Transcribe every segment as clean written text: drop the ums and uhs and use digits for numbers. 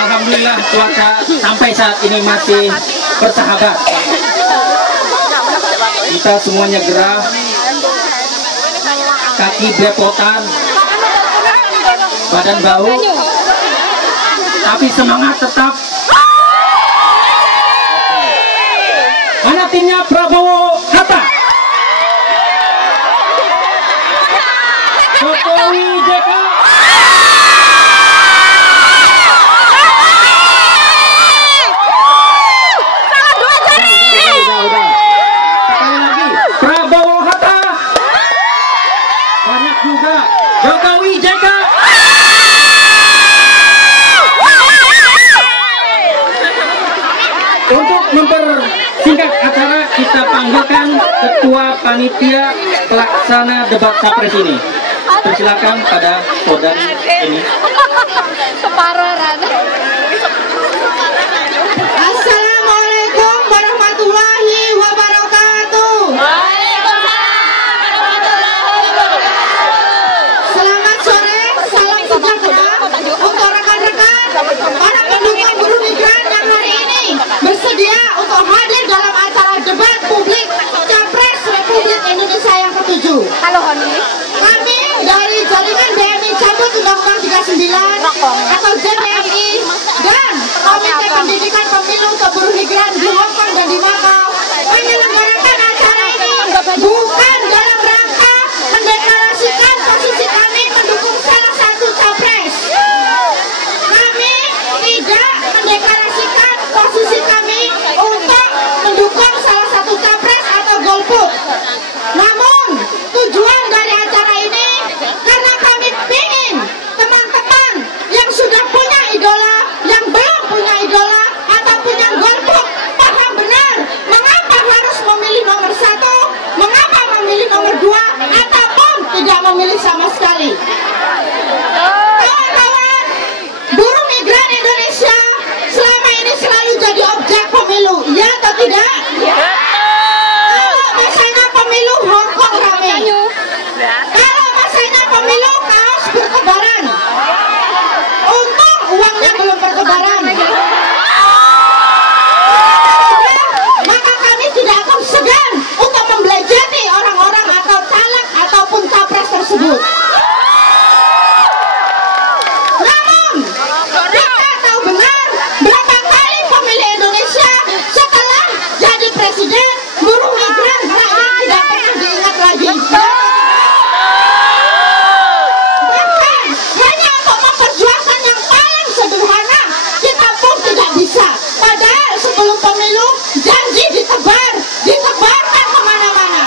Alhamdulillah cuaca sampai saat ini masih bersahabat. Kita semuanya gerah, kaki belepotan, badan bau, tapi semangat tetap. Mana timnya Prabowo Hatta? Jokowi JK. Udah. Sekali lagi, Prabowo Hatta. Banyak juga Jokowi JK. Untuk mempersingkat acara, kita panggilkan Ketua Panitia Pelaksana Debat Capres ini. Persilakan pada saudari ini. Assalamualaikum warahmatullahi wabarakatuh. Selamat sore, salam sejahtera untuk rekan-rekan para pendukung buruh migran yang hari ini bersedia untuk hadir dalam acara debat publik Capres Republik Indonesia yang ke-7. Halo Honi. Kami dari jaringan BMI Cabut Undang-Undang 39 atau JPMI dan Komite Pendidikan Pemilu untuk Buruh Migran di Hong Kong dan di Makau menyelenggarakan acara ini bukan dalam rangka mendeklarasikan posisi kami mendukung salah satu capres. Kami tidak mendeklarasikan posisi kami untuk mendukung salah satu capres atau golput. Namun tujuan dari acara ini karena kami ingin teman-teman yang sudah punya idola, yang belum punya idola, ataupun yang golput paham benar mengapa harus memilih nomor 1, mengapa memilih nomor 2, ataupun tidak memilih sama sekali. Kawan-kawan, buruh migran Indonesia selama ini selalu jadi objek pemilu, ya atau tidak? Kalau masanya pemilu Hong Kong rame, kalau masanya pemilu kaos bertebaran, untung uangnya belum bertebaran. Maka kami tidak akan segan untuk membelajari orang-orang atau caleg ataupun capres tersebut. Namun kita tahu benar berapa kali pemilih Indonesia setelah jadi presiden buruh migran rakyat tidak pernah diingat lagi. Bahkan hanya untuk memperjuangkan yang paling sederhana kita pun tidak bisa. Padahal sebelum pemilu janji ditebarkan kemana-mana.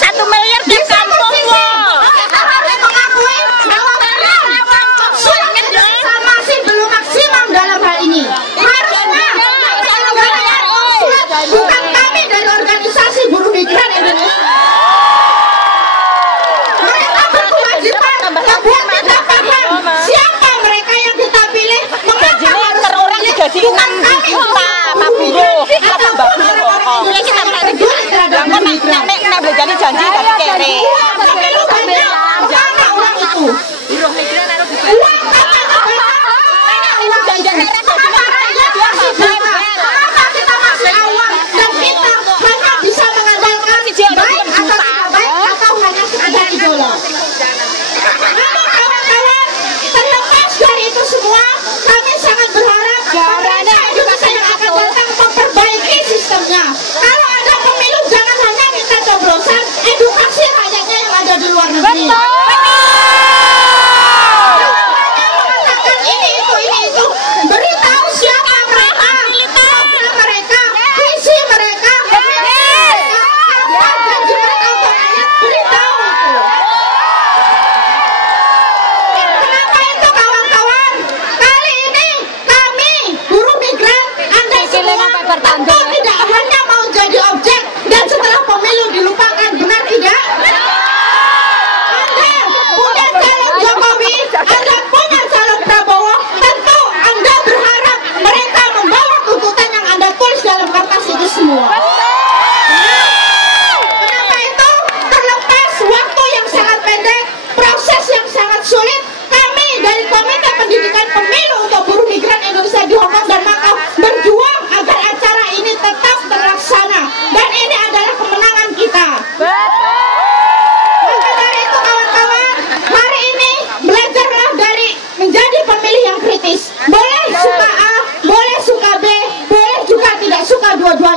1 miliar tiap kampung loh. Kita harus mengakui bahwa Indonesia masih belum maksimum dalam hal ini. Harusnya bukan kami dari organisasi buruh migran Indonesia. Mereka berkewajiban membuat kita paham siapa mereka yang kita pilih, mengapa harus memilih bukan kami Pak Buruh. ataupun orang-orang Indonesia yang peduli terhadap buruh migran. Nek janji tapi kere. Pemilu banyak, mana uang itu? Buruh migran harus Uang apa? Mana uang jajan? Kenapa rakyat masih buta? Kenapa kita masih awam dan kita hanya bisa mengandalkan baik atau tidak baik atau hanya sekedar idola? Namun kawan-kawan, terlepas dari itu semua, kami sangat berharap pemerintah Indonesia yang akan datang memperbaiki sistemnya. Kalau ada pemilu jangan hanya minta coblosan, edukasi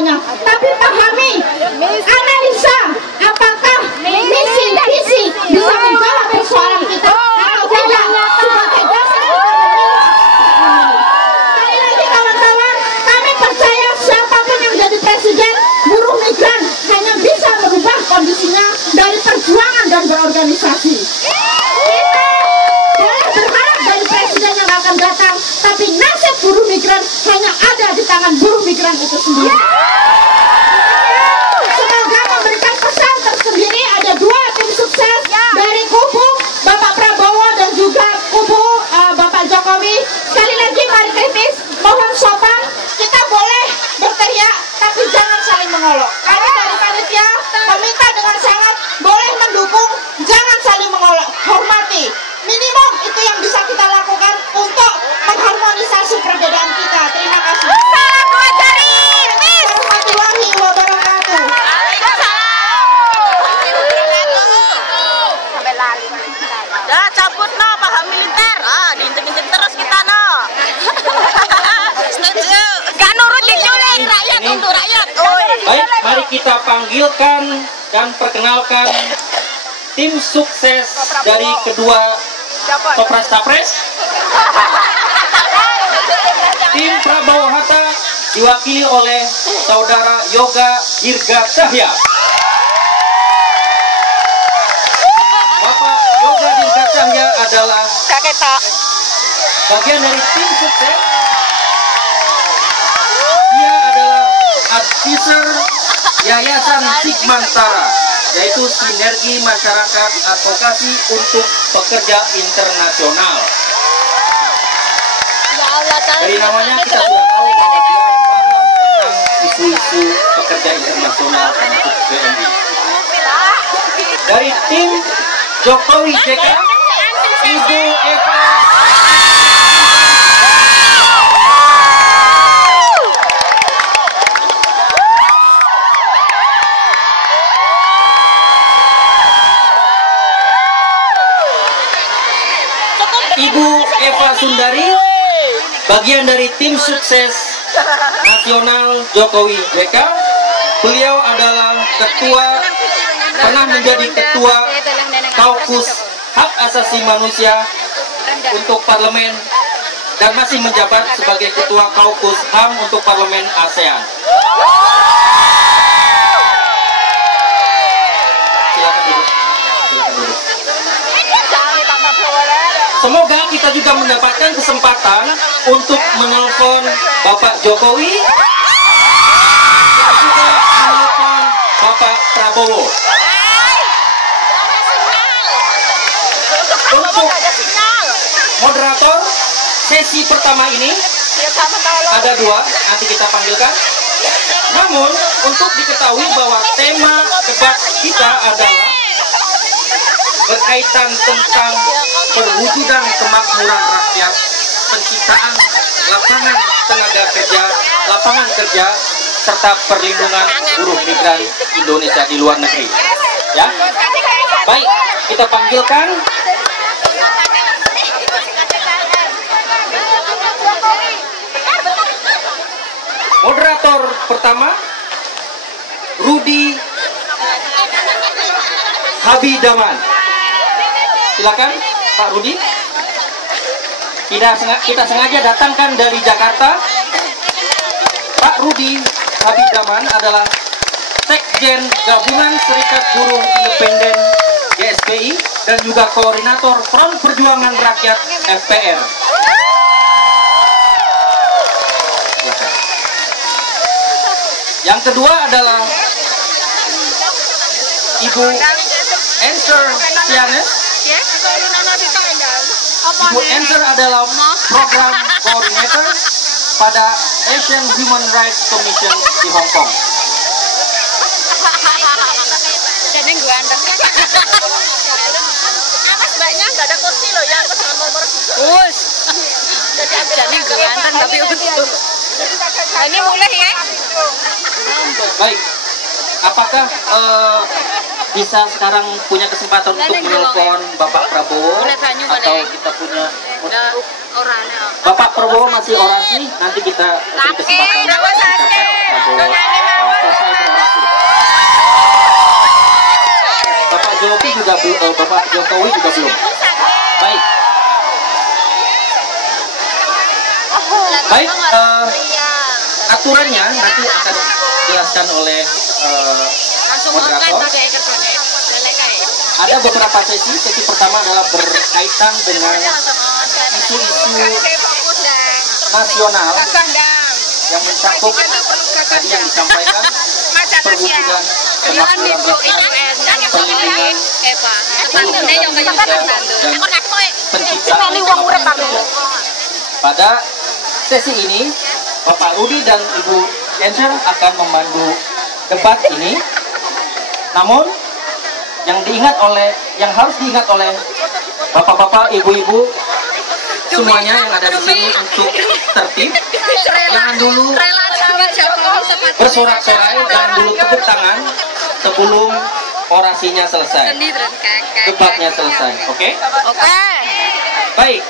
semuanya. Tapi pahami, analisa apakah misi visi bisa menjawab persoalan kita atau tidak sebagai dasar. Sekali lagi kawan-kawan, kami percaya siapapun yang jadi presiden, buruh migran hanya bisa merubah kondisinya dari perjuangan dan berorganisasi. Kita boleh berharap dari presiden yang akan datang, tapi nasib buruh migran hanya ada di tangan buruh migran itu sendiri. Semoga memberikan pesan tersendiri. Ada dua tim sukses dari kubu Bapak Prabowo dan juga kubu Bapak Jokowi. Sekali lagi mari kritis, mohon sopan, kita boleh berteriak tapi jangan saling mengolok. Kami dari panitia meminta dengan sangat boleh mendukung, jangan saling mengolok, hormati. Minimum itu yang bisa kita lakukan untuk mengharmonisasi perbedaan kita. Terima kasih. Salam dua jari. Warahmatullahi wabarakatuh. Dah cabut no paham militer. Diintip-intip terus kita no. Setuju. Gak nurut diculik rakyat untuk rakyat. Baik, mari kita panggilkan dan perkenalkan tim sukses dari kedua Topres-Tapres. Tim Prabowo Hatta diwakili oleh Saudara Yoga Dirga Cahya. Bapak Yoga Dirga Cahya adalah bagian dari tim sukses. Dia adalah advisor Yayasan Sigmantara, yaitu Sinergi Masyarakat Advokasi untuk Pekerja Internasional. Dari namanya kita sudah tahu bahwa dia paham tentang isu-isu pekerja internasional termasuk BNI. Dari tim Jokowi JK, Ibu Eva. Ibu Eva Sundari, bagian dari tim sukses nasional Jokowi JK. Beliau adalah pernah menjadi ketua Kaukus Hak Asasi Manusia untuk Parlemen dan masih menjabat sebagai ketua Kaukus HAM untuk Parlemen ASEAN. Silakan duduk. Semoga kita juga mendapatkan kesempatan untuk menelpon Bapak Jokowi dan juga menelpon Bapak Prabowo. Untuk moderator sesi pertama ini ada dua, nanti kita panggilkan. Namun untuk diketahui bahwa tema debat kita adalah berkaitan tentang perwujudan kemakmuran rakyat, penciptaan lapangan kerja, serta perlindungan buruh migran Indonesia di luar negeri. Ya, baik, kita panggilkan moderator pertama, Rudi Habidaman. Silakan Pak Rudi. Kita sengaja datangkan dari Jakarta. Pak Rudi Habidaman adalah Sekjen Gabungan Serikat Buruh Independen GSPI dan juga Koordinator Front Perjuangan Rakyat FPR. Silakan. Yang kedua adalah Ibu Enser Sianes. Ibu Enser adalah Program Coordinator pada Asian Human Rights Commission di Hong Kong. Mbaknya nggak ada kursi loh, yang dengan nomor bus. Jadi ambilannya ganteng tapi utuh. Ini mulai ya. Baik, apakah bisa sekarang punya kesempatan untuk menelpon Bapak Prabowo atau kita punya Bapak Prabowo masih orasi, nanti kita beri kesempatan. selesai berorasi. Bapak Jokowi juga belum. Bapak Jokowi juga belum. Baik. Baik. Aturannya nanti akan dijelaskan oleh moderator. Ada beberapa sesi. Sesi pertama adalah berkaitan dengan isu-isu nasional yang mencakup tadi yang disampaikan perwujudan kemakmuran rakyat, perlindungan dan penciptaan lapangan kerja. Pada sesi ini, Bapak Rudi dan Ibu Encer akan memandu debat ini. Namun yang harus diingat oleh bapak-bapak, ibu-ibu semuanya yang ada di sini untuk tertib. Jangan dulu bersorak-sorai, jangan dulu tepuk tangan sebelum orasinya selesai, debatnya selesai. Oke? Oke. Baik.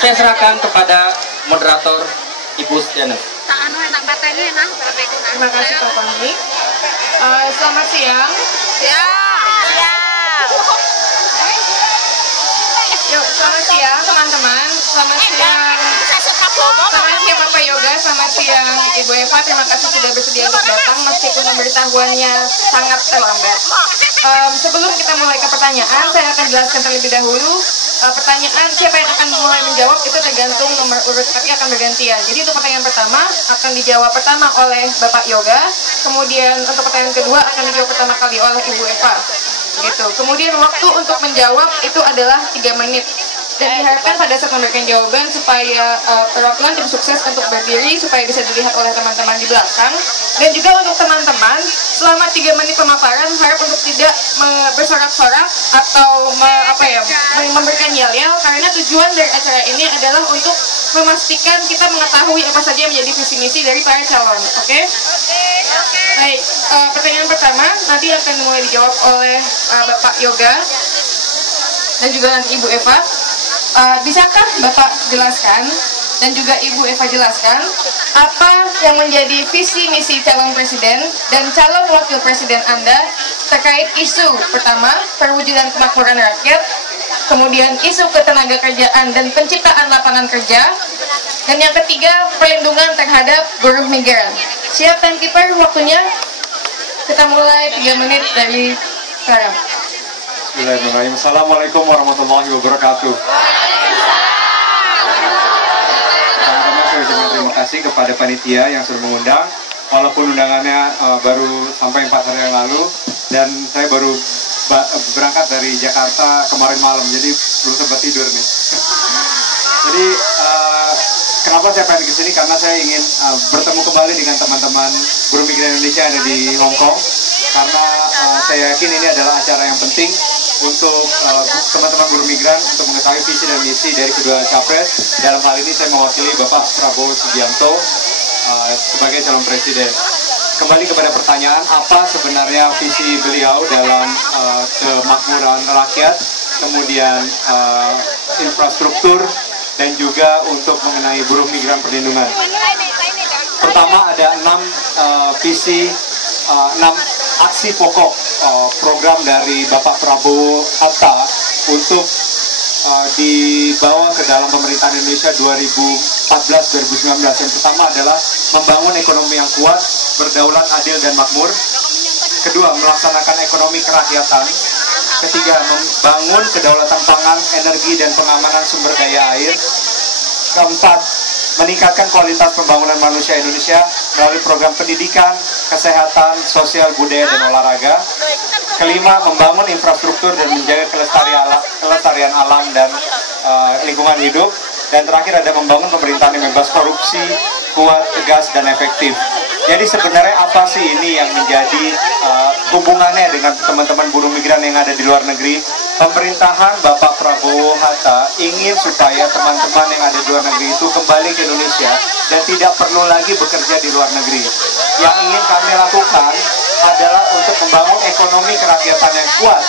Saya serahkan kepada moderator Ibu Stiana. Terima kasih Pak Pandi. Selamat siang. Yuk, selamat siang teman-teman. Selamat siang. Selamat siang Bapak Yoga. Selamat siang Ibu Eva. Terima kasih sudah bersedia untuk datang meskipun pemberitahuannya sangat terlambat. Sebelum kita mulai ke pertanyaan, saya akan jelaskan terlebih dahulu. Pertanyaan siapa yang akan mulai menjawab itu tergantung nomor urut, tapi akan bergantian. Jadi untuk pertanyaan pertama akan dijawab pertama oleh Bapak Yoga, kemudian untuk pertanyaan kedua akan dijawab pertama kali oleh Ibu Eva. Gitu. Kemudian waktu untuk menjawab itu adalah 3 menit. Dan diharapkan pada saat memberikan jawaban supaya perwakilan tim sukses untuk berdiri supaya bisa dilihat oleh teman-teman di belakang. Dan juga untuk teman-teman selama 3 menit pemaparan harap untuk tidak bersorak-sorak atau memberikan yel-yel, karena tujuan dari acara ini adalah untuk memastikan kita mengetahui apa saja yang menjadi visi misi dari para calon. Oke? Baik, pertanyaan pertama nanti akan mulai dijawab oleh Bapak Yoga dan juga nanti Ibu Eva. Bisakah Bapak jelaskan dan juga Ibu Eva jelaskan apa yang menjadi visi misi calon presiden dan calon wakil presiden Anda terkait isu pertama, perwujudan kemakmuran rakyat, kemudian isu ketenaga kerjaan dan penciptaan lapangan kerja, dan yang ketiga, perlindungan terhadap buruh migran. Siap timekeeper, waktunya kita mulai 3 menit dari sekarang. Bismillahirrahmanirrahim. Assalamualaikum warahmatullahi wabarakatuh. Pertama-tama saya ucapkan terima kasih kepada panitia yang sudah mengundang. Walaupun undangannya baru sampai 4 hari yang lalu, dan saya baru berangkat dari Jakarta kemarin malam, jadi belum sempat tidur nih. Jadi kenapa saya pengen kesini? Karena saya ingin bertemu kembali dengan teman-teman buruh migran Indonesia yang ada di Hong Kong. Karena saya yakin ini adalah acara yang penting untuk teman-teman buruh migran untuk mengetahui visi dan misi dari kedua capres. Dalam hal ini saya mewakili Bapak Prabowo Subianto sebagai calon presiden. Kembali kepada pertanyaan, apa sebenarnya visi beliau dalam kemakmuran rakyat, kemudian infrastruktur, dan juga untuk mengenai buruh migran perlindungan. Pertama, ada 6 visi, 6 aksi pokok program dari Bapak Prabowo Hatta untuk dibawa ke dalam pemerintahan Indonesia 2014-2019. Yang pertama adalah membangun ekonomi yang kuat, berdaulat, adil, dan makmur. Kedua, melaksanakan ekonomi kerakyatan. Ketiga, membangun kedaulatan pangan, energi, dan pengamanan sumber daya air. Keempat, meningkatkan kualitas pembangunan manusia Indonesia melalui program pendidikan, kesehatan, sosial, budaya, dan olahraga. Kelima, membangun infrastruktur dan menjaga kelestarian alam dan lingkungan hidup. Dan terakhir ada membangun pemerintahan yang bebas korupsi, kuat, tegas, dan efektif. Jadi sebenarnya apa sih ini yang menjadi hubungannya dengan teman-teman buruh migran yang ada di luar negeri? Pemerintahan Bapak Prabowo Hatta ingin supaya teman-teman yang ada di luar negeri itu kembali ke Indonesia dan tidak perlu lagi bekerja di luar negeri. Yang ingin kami lakukan adalah untuk membangun ekonomi kerakyatan yang kuat,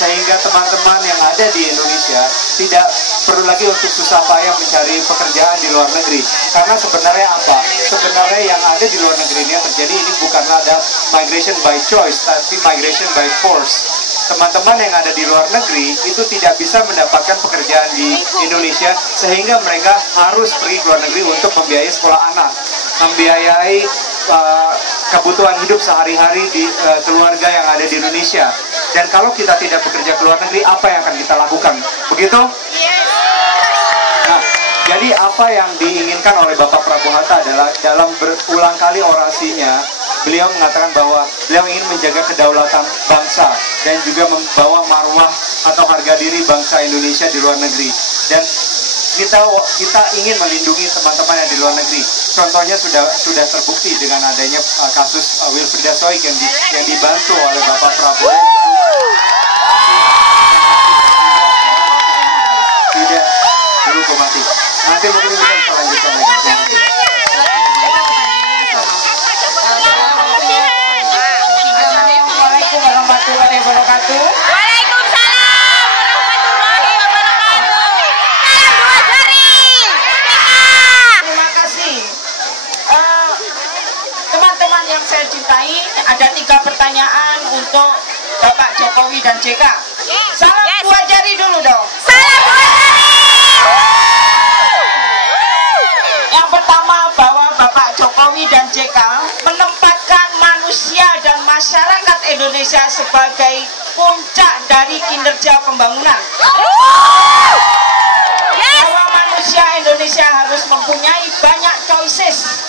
sehingga teman-teman yang ada di Indonesia tidak perlu lagi untuk susah payah mencari pekerjaan di luar negeri. Karena sebenarnya apa? Sebenarnya yang ada di luar negeri ini yang terjadi ini bukan ada migration by choice, tapi migration by force. Teman-teman yang ada di luar negeri itu tidak bisa mendapatkan pekerjaan di Indonesia, sehingga mereka harus pergi ke luar negeri untuk membiayai sekolah anak, membiayai kebutuhan hidup sehari-hari di keluarga yang ada di Indonesia. Dan kalau kita tidak bekerja ke luar negeri, apa yang akan kita lakukan? Begitu? Nah, jadi apa yang diinginkan oleh Bapak Prabowo Hatta adalah dalam berulang kali orasinya, beliau mengatakan bahwa beliau ingin menjaga kedaulatan bangsa dan juga membawa marwah atau harga diri bangsa Indonesia di luar negeri. Dan kita ingin melindungi teman-teman yang di luar negeri. Contohnya sudah terbukti dengan adanya kasus Wilfrieda Soik yang dibantu oleh Bapak Prabowo. Tidak, dulu kok mati. Nanti mungkin kita bisa lanjutkan lagi. Assalamualaikum warahmatullahi wabarakatuh. Waalaikumsalam warahmatullahi wabarakatuh. Salam dua jari. Terima kasih. Teman-teman yang saya cintai, ada 3 pertanyaan untuk Bapak Jokowi dan JK. Salam dua jari dulu dong. Salam dua jari. Yang pertama, bahwa Bapak Jokowi dan JK menempatkan manusia dan masyarakat Indonesia sebagai puncak dari kinerja pembangunan. Bahwa manusia Indonesia harus mempunyai banyak choices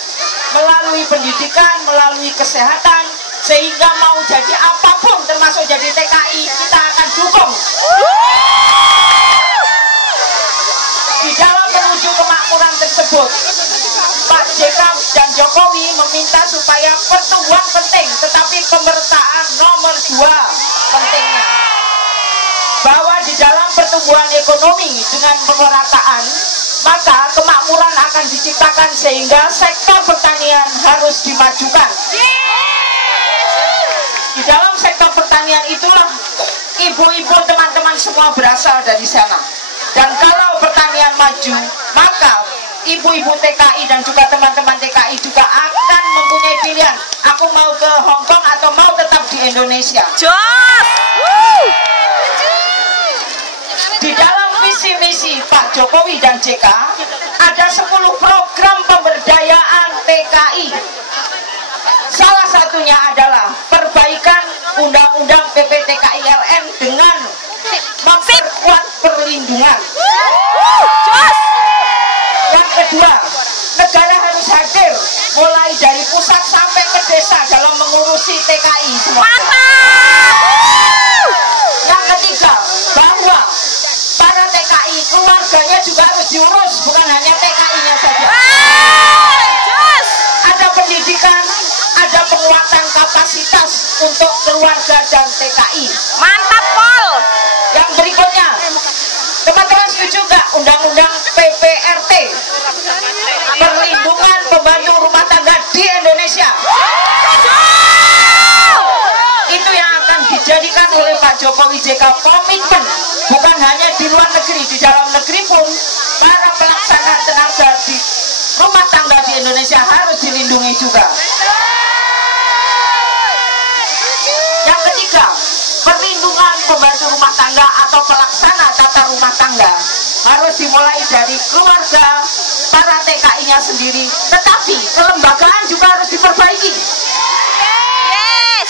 melalui pendidikan, melalui kesehatan, sehingga mau jadi apapun termasuk jadi TKI, kita akan dukung. Di dalam menuju kemakmuran tersebut, Pak JK dan Jokowi meminta supaya pertumbuhan penting, tetapi pemerataan nomor 2 pentingnya. Bahwa di dalam pertumbuhan ekonomi dengan pemerataan, maka kemakmuran akan diciptakan sehingga sektor pertanian harus dimajukan. Di dalam sektor pertanian itulah ibu-ibu teman-teman semua berasal dari sana. Dan kalau pertanian maju, maka ibu-ibu TKI dan juga teman-teman TKI juga akan mempunyai pilihan. Aku mau ke Hong Kong atau mau tetap di Indonesia. Di dalam visi misi Pak Jokowi dan JK ada 10 program pemberdayaan TKI. Salah satunya adalah perbaikan Undang-Undang PPTKILN dengan memperkuat perlindungan. Yang kedua, negara harus hadir mulai dari pusat sampai ke desa dalam mengurusi TKI semua. Yang ketiga, bahwa para TKI keluarganya juga harus diurus, bukan hanya TKI-nya saja. Ada pendidikan, ada penguatan kapasitas untuk keluarga dan TKI. Mantap, Pol. Yang berikutnya, teman-teman setuju nggak Undang-Undang PPRT, perlindungan pembantu rumah tangga di Indonesia? Itu yang akan dijadikan oleh Pak Jokowi JK komitmen, bukan hanya di luar negeri, di dalam negeri pun para pelaksana tenaga di rumah tangga di Indonesia harus dilindungi juga. Yang ketiga, perlindungan pembantu rumah tangga atau pelaksana tata rumah tangga harus dimulai dari keluarga, para TKI-nya sendiri, tetapi kelembagaan juga harus diperbaiki.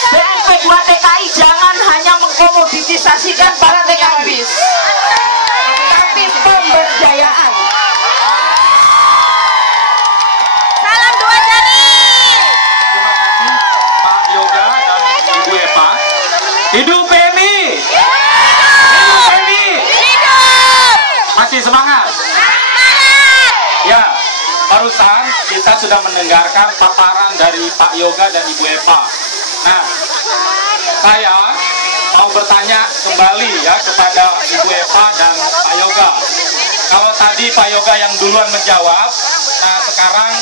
BNP 2 TKI jangan hanya mengkomoditisasikan para TKI, tapi pemberdayaan. Salam dua jari. Terima kasih Pak Yoga dan Ibu Eva. Hidup PMI! Hidup PMI! Hidup! Masih semangat? Ya, barusan kita sudah mendengarkan paparan dari Pak Yoga dan Ibu Eva. Nah, saya mau bertanya kembali ya kepada Ibu Eva dan Pak Yoga. Kalau tadi Pak Yoga yang duluan menjawab, nah sekarang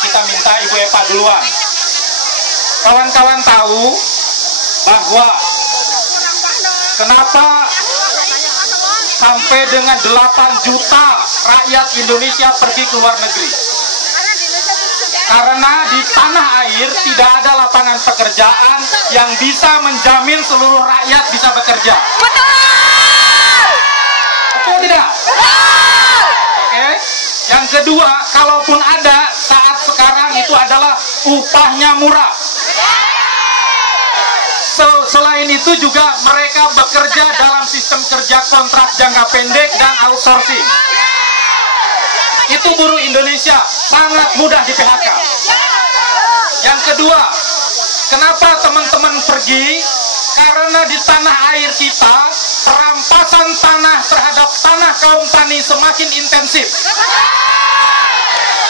kita minta Ibu Eva duluan. Kawan-kawan tahu bahwa kenapa sampai dengan 8 juta rakyat Indonesia pergi ke luar negeri? Karena di tanah air tidak ada lapangan pekerjaan yang bisa menjamin seluruh rakyat bisa bekerja. Betul tidak? Oke. Yang kedua, kalaupun ada, saat sekarang itu adalah upahnya murah. Selain itu juga mereka bekerja dalam sistem kerja kontrak jangka pendek dan outsourcing. Itu buruh Indonesia sangat mudah di PHK. Yang kedua, kenapa teman-teman pergi? Karena di tanah air kita perampasan tanah terhadap tanah kaum tani semakin intensif,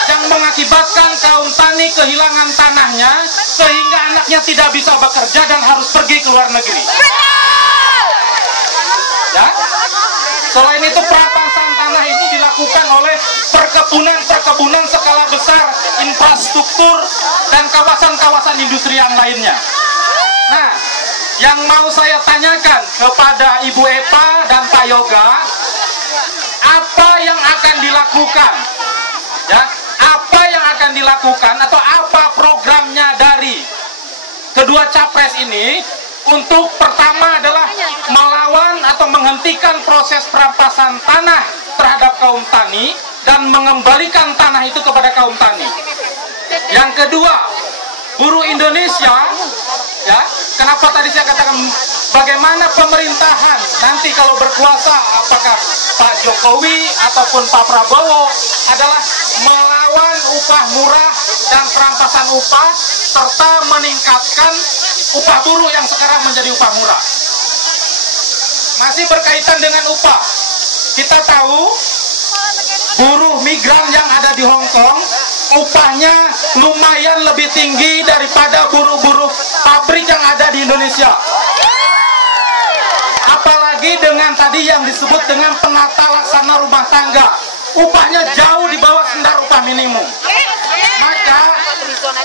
yang mengakibatkan kaum tani kehilangan tanahnya sehingga anaknya tidak bisa bekerja dan harus pergi ke luar negeri. Ya. Selain itu perampasan tanah ini dilakukan oleh perkebunan skala besar, infrastruktur dan kawasan-kawasan industri yang lainnya. Nah, yang mau saya tanyakan kepada Ibu Epa dan Pak Yoga, apa yang akan dilakukan? Ya, apa yang akan dilakukan atau apa programnya dari kedua capres ini untuk pertama adalah melawan atau menghentikan proses perampasan tanah terhadap kaum tani dan mengembalikan tanah itu kepada kaum tani. Yang kedua, buruh Indonesia, ya, kenapa tadi saya katakan bagaimana pemerintahan nanti kalau berkuasa, apakah Pak Jokowi ataupun Pak Prabowo, adalah melawan upah murah dan perampasan upah serta meningkatkan upah buruh yang sekarang menjadi upah murah. Masih berkaitan dengan upah, kita tahu buruh migran yang ada di Hong Kong upahnya lumayan lebih tinggi daripada buruh-buruh pabrik yang ada di Indonesia. Apalagi dengan tadi yang disebut dengan penata laksana rumah tangga, upahnya jauh di bawah standar upah minimum. Maka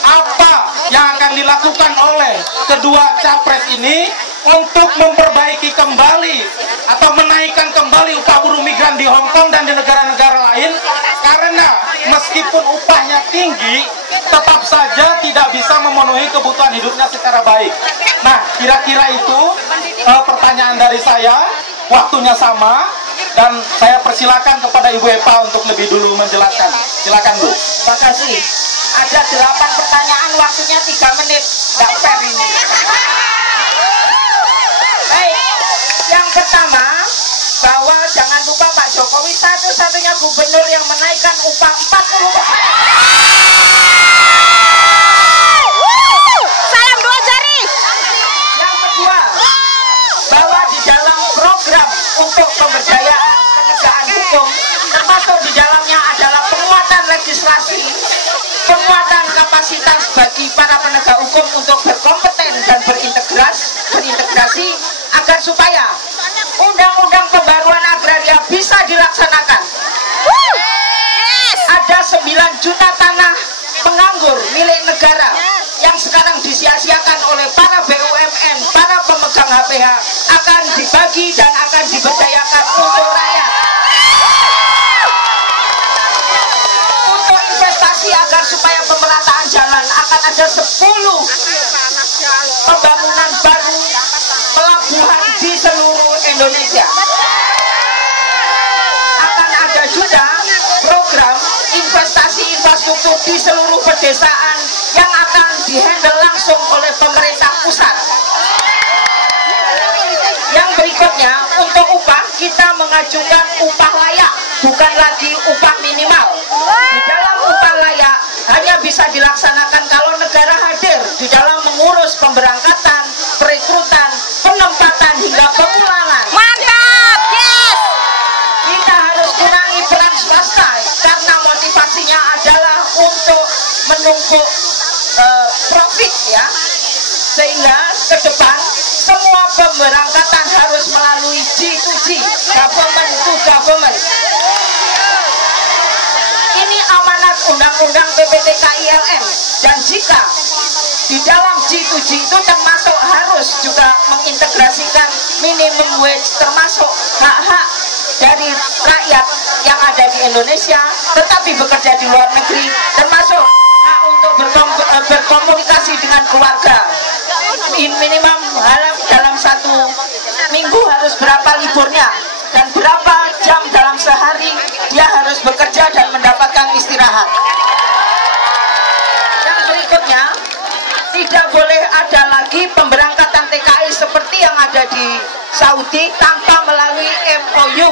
apa yang akan dilakukan oleh kedua capres ini untuk memperbaiki kembali atau menaikkan kembali upah buruh migran di Hong Kong dan di negara-negara lain? Karena meskipun upahnya tinggi, tetap saja tidak bisa memenuhi kebutuhan hidupnya secara baik. Nah, kira-kira itu pertanyaan dari saya. Waktunya sama, dan saya persilakan kepada Ibu Epa untuk lebih dulu menjelaskan. Silakan, Bu. Terima kasih. Ada 8 pertanyaan, waktunya 3 menit. Nggak fair ini. Baik, yang pertama, bahwa jangan lupa Pak Jokowi satu-satunya gubernur yang menaikkan upah 40%. Salam 2 jari. Yang kedua, bahwa di dalam program untuk pemberdayaan penegakan hukum, termasuk di dalamnya adalah penguatan legislasi, penguatan kapasitas bagi para penegak hukum untuk berkompeten dan berintegrasi agar supaya undang-undang pembaruan agraria bisa dilaksanakan. Ada 9 juta tanah penganggur milik negara yang sekarang disia-siakan oleh para BUMN, para pemegang HPH, akan dibagi dan akan diberdayakan untuk rakyat. Untuk investasi agar supaya pemerataan jalan, akan ada 10 pembangunan baru pelabuhan di seluruh Indonesia. Akan ada juga program investasi infrastruktur di seluruh pedesaan yang akan dihandle langsung oleh pemerintah pusat. Yang berikutnya, untuk upah kita mengajukan upah layak, bukan lagi upah minimal. Di dalam upah layak hanya bisa dilaksanakan kalau negara hadir di dalam mengurus pemberangkatan, perekrutan, penempatan hingga pemulangan. Mantap, yes. Kita harus kurangi peran swasta karena motivasinya adalah untuk menumpuk profit, ya. Sehingga ke depan semua pemberangkatan harus melalui G2G, government to government. Ini amanat undang-undang PPTK ILM, dan jika di dalam G2G itu termasuk harus harus juga mengintegrasikan minimum wage termasuk hak-hak dari rakyat yang ada di Indonesia tetapi bekerja di luar negeri, termasuk hak untuk berkomunikasi dengan keluarga. Minimum dalam 1 minggu harus berapa liburnya dan berapa jam dalam sehari dia harus bekerja dan mendapatkan istirahat. Yang berikutnya, tidak boleh ada lagi pemberangkatan TKI seperti yang ada di Saudi tanpa melalui MOU.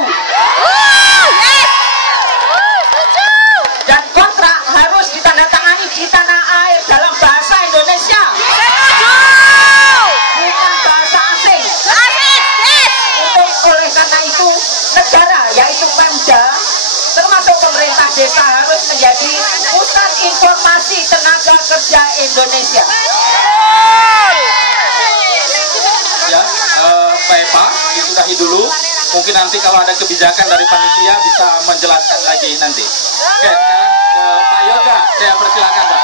Dan kontrak harus ditandatangani di tanah air dalam bahasa Indonesia, bukan bahasa asing. Oleh karena itu, negara yaitu Pemda termasuk pemerintah desa harus menjadi pusat informasi tenaga kerja Indonesia. Ya, Pak Eva, disudahi dulu. Mungkin nanti kalau ada kebijakan dari panitia bisa menjelaskan lagi nanti. Oke, sekarang ke Pak Yoga, saya persilakan Pak.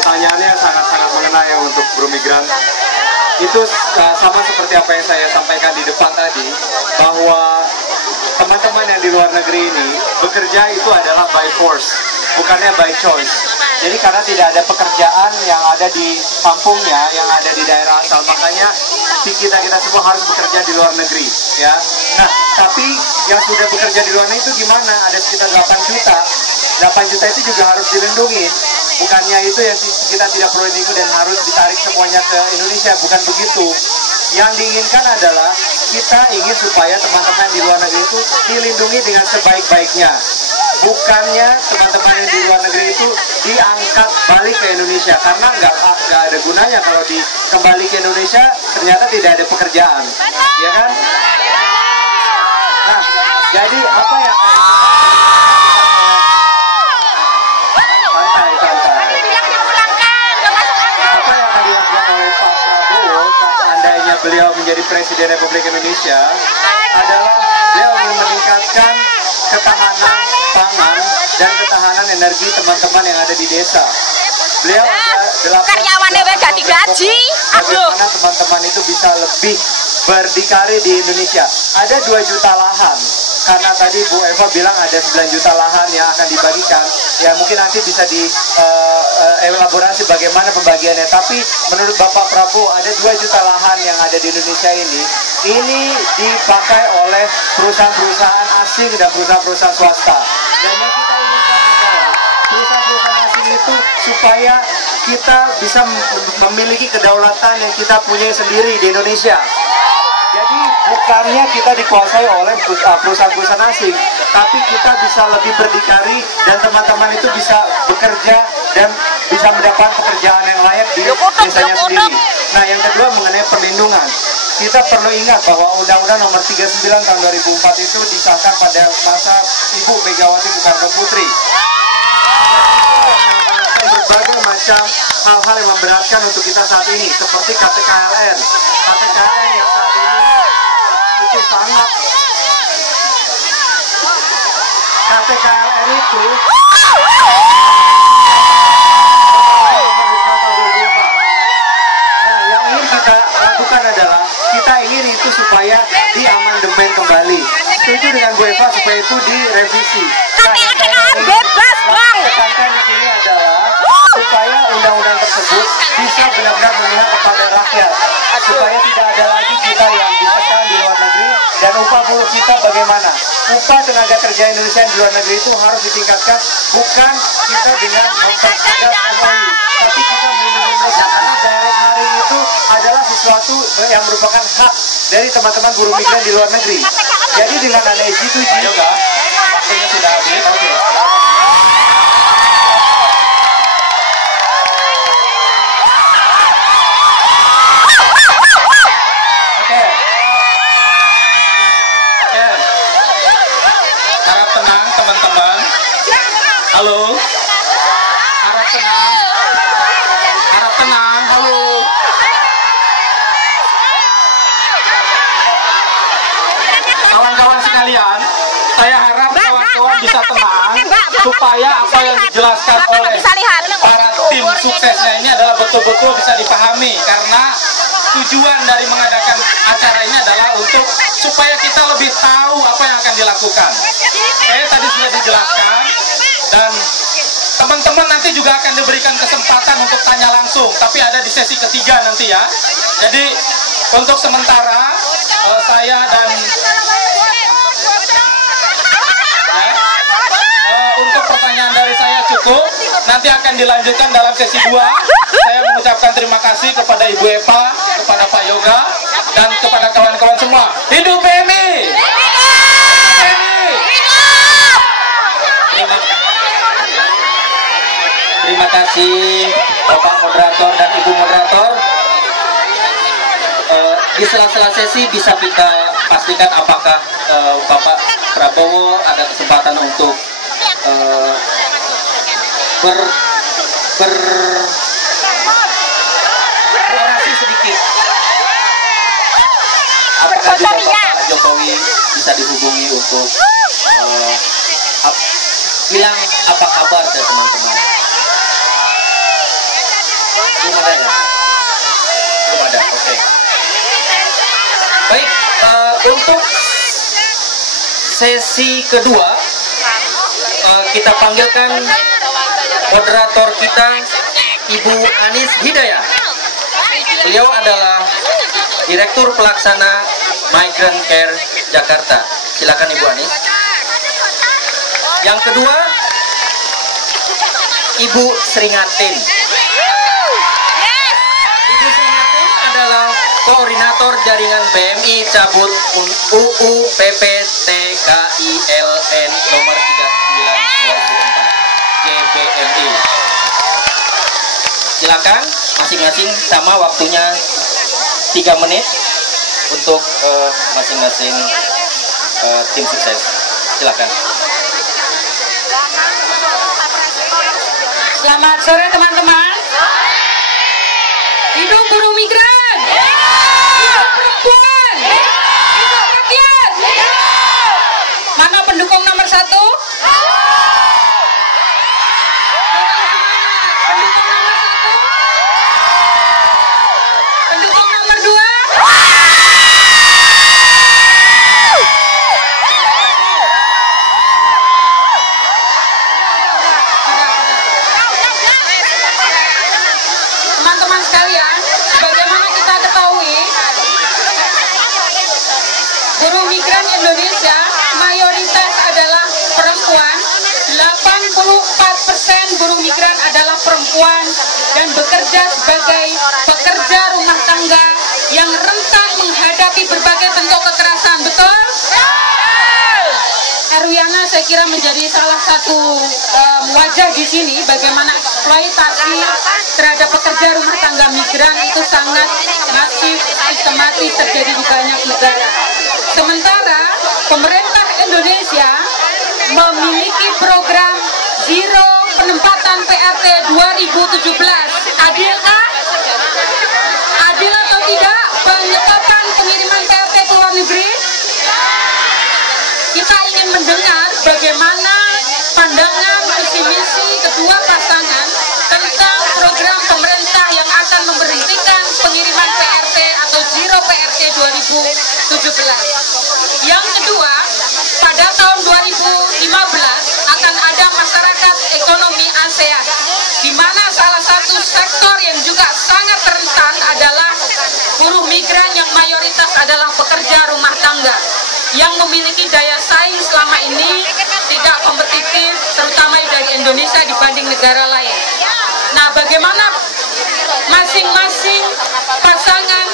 Pertanyaannya sangat-sangat mengena ya untuk buruh migran. Itu sama seperti apa yang saya sampaikan di depan tadi, bahwa teman-teman yang di luar negeri ini bekerja itu adalah by force, bukannya by choice. Jadi karena tidak ada pekerjaan yang ada di kampungnya, yang ada di daerah asal, makanya kita semua harus bekerja di luar negeri, ya. Nah, tapi yang sudah bekerja di luar negeri itu gimana? Ada sekitar 8 juta. 8 juta itu juga harus dilindungi. Bukannya itu yang kita tidak perlu dilindungi dan harus ditarik semuanya ke Indonesia, bukan begitu. Yang diinginkan adalah kita ingin supaya teman-teman di luar negeri itu dilindungi dengan sebaik-baiknya. Bukannya teman-teman yang di luar negeri itu diangkat balik ke Indonesia, karena nggak ada gunanya kalau kembali ke Indonesia ternyata tidak ada pekerjaan, ya kan? Nah, jadi apa yang apa yang akan dilakukan oleh Pak Prabowo seandainya beliau menjadi Presiden Republik Indonesia adalah beliau meningkatkan ketahanan pangan dan ketahanan energi teman-teman yang ada di desa. Beliau karyawannya gak digaji. Bagaimana teman-teman itu bisa lebih berdikari di Indonesia. Ada 2 juta lahan, karena tadi Bu Eva bilang ada 9 juta lahan yang akan dibagikan. Ya mungkin nanti bisa elaborasi bagaimana pembagiannya. Tapi menurut Bapak Prabowo ada 2 juta lahan yang ada di Indonesia ini dipakai oleh perusahaan-perusahaan asing dan perusahaan-perusahaan swasta. Dan yang kita inginkan adalah perusahaan-perusahaan asing itu supaya kita bisa memiliki kedaulatan yang kita punya sendiri di Indonesia. Jadi bukannya kita dikuasai oleh perusahaan-perusahaan asing, tapi kita bisa lebih berdikari dan teman-teman itu bisa bekerja dan bisa mendapat pekerjaan yang layak di desanya sendiri. Nah, yang kedua mengenai perlindungan. Kita perlu ingat bahwa Undang-Undang Nomor 39 Tahun 2004 itu disahkan pada masa Ibu Megawati Soekarno Putri. Berbagai macam hal-hal yang memberatkan untuk kita saat ini, seperti KTKLN. KTKLN yang saat ini itu sangat KTKLN itu nah, yang ingin kita lakukan adalah kita ingin itu supaya diamandemen kembali. Setuju dengan Bu Eva supaya itu direvisi. KTKLN bebas, Bang. Tekankan di sini adalah supaya undang-undang tersebut bisa benar-benar memihak kepada rakyat, supaya tidak ada lagi kita yang ditekan di luar negeri. Dan upah buruh kita bagaimana? Upah tenaga kerja Indonesia di luar negeri itu harus ditingkatkan, bukan kita dengan mempertegas MOU, tapi kita melindungi mereka, karena direct hiring itu adalah sesuatu yang merupakan hak dari teman-teman buruh migran di luar negeri. Jadi dengan ada G2G juga, waktunya sudah habis. Oke. Harap tenang teman-teman. Halo. Harap tenang. Harap tenang. Halo. Kawan-kawan sekalian, saya harap kawan-kawan bisa tenang supaya apa yang dijelaskan oleh para tim suksesnya ini adalah betul-betul bisa dipahami, karena tujuan dari mengadakan acara ini adalah untuk supaya kita lebih tahu apa yang akan dilakukan. Tadi sudah dijelaskan, dan teman-teman nanti juga akan diberikan kesempatan untuk tanya langsung, tapi ada di sesi ketiga nanti ya. Jadi untuk sementara saya dan untuk pertanyaan dari saya cukup, nanti akan dilanjutkan dalam sesi 2. Saya mengucapkan terima kasih kepada Ibu Eva, kepada Pak Yoga, dan kepada kawan-kawan semua. Hidup PMI! Terima kasih Bapak Moderator dan Ibu Moderator. Di sela-sela sesi bisa kita pastikan apakah Bapak Prabowo ada kesempatan untuk berorasi sedikit. Apakah juga Bapak Jokowi bisa dihubungi untuk bilang apa kabar dari teman-teman? Belum ada ya? Belum ada, oke. Baik, untuk sesi kedua kita panggilkan moderator kita, Ibu Anis Hidayah. Beliau adalah Direktur Pelaksana Migrant Care Jakarta. Silakan Ibu Anis. Yang kedua, Ibu Sringatin. Ibu Sringatin adalah Koordinator Jaringan BMI Cabut UU PP TKILN nomor 39/2004 JBMI. Silakan masing-masing, sama waktunya 3 menit untuk masing-masing tim sukses. Silakan. Selamat sore teman-teman. Hidup buruh migran. Hidup perempuan. Hidup rakyat. Mana pendukung nomor 1? Pendukung nomor 1. Pendukung nomor 2. Teman-teman sekalian, bagaimana kita ketahui, buruh migran Indonesia mayoritas adalah perempuan. 84% buruh migran adalah perempuan dan bekerja sebagai pekerja rumah tangga yang rentan menghadapi berbagai bentuk kekerasan. Betul? Erwiana saya kira menjadi salah satu wajah di sini bagaimana eksploitasi terhadap pekerja rumah tangga migran itu sangat masif, sistematis terjadi di banyak negara. Sementara pemerintah Indonesia memiliki program Zero Penempatan PRT 2017. Adilkah? Adil atau tidak penyetopan pengiriman PRT ke luar negeri? Kita ingin mendengar bagaimana pandangan visi misi kedua pasangan tentang program pemerintah yang akan memberhentikan pengiriman PRT atau Zero PRT 2017. Yang kedua, pada tahun 2015 akan ada masyarakat ekonomi ASEAN, di mana salah satu sektor yang juga sangat rentan adalah buruh migran yang mayoritas adalah pekerja rumah tangga yang memiliki daya saing selama ini tidak kompetitif, terutama dari Indonesia dibanding negara lain. Nah, bagaimana masing-masing pasangan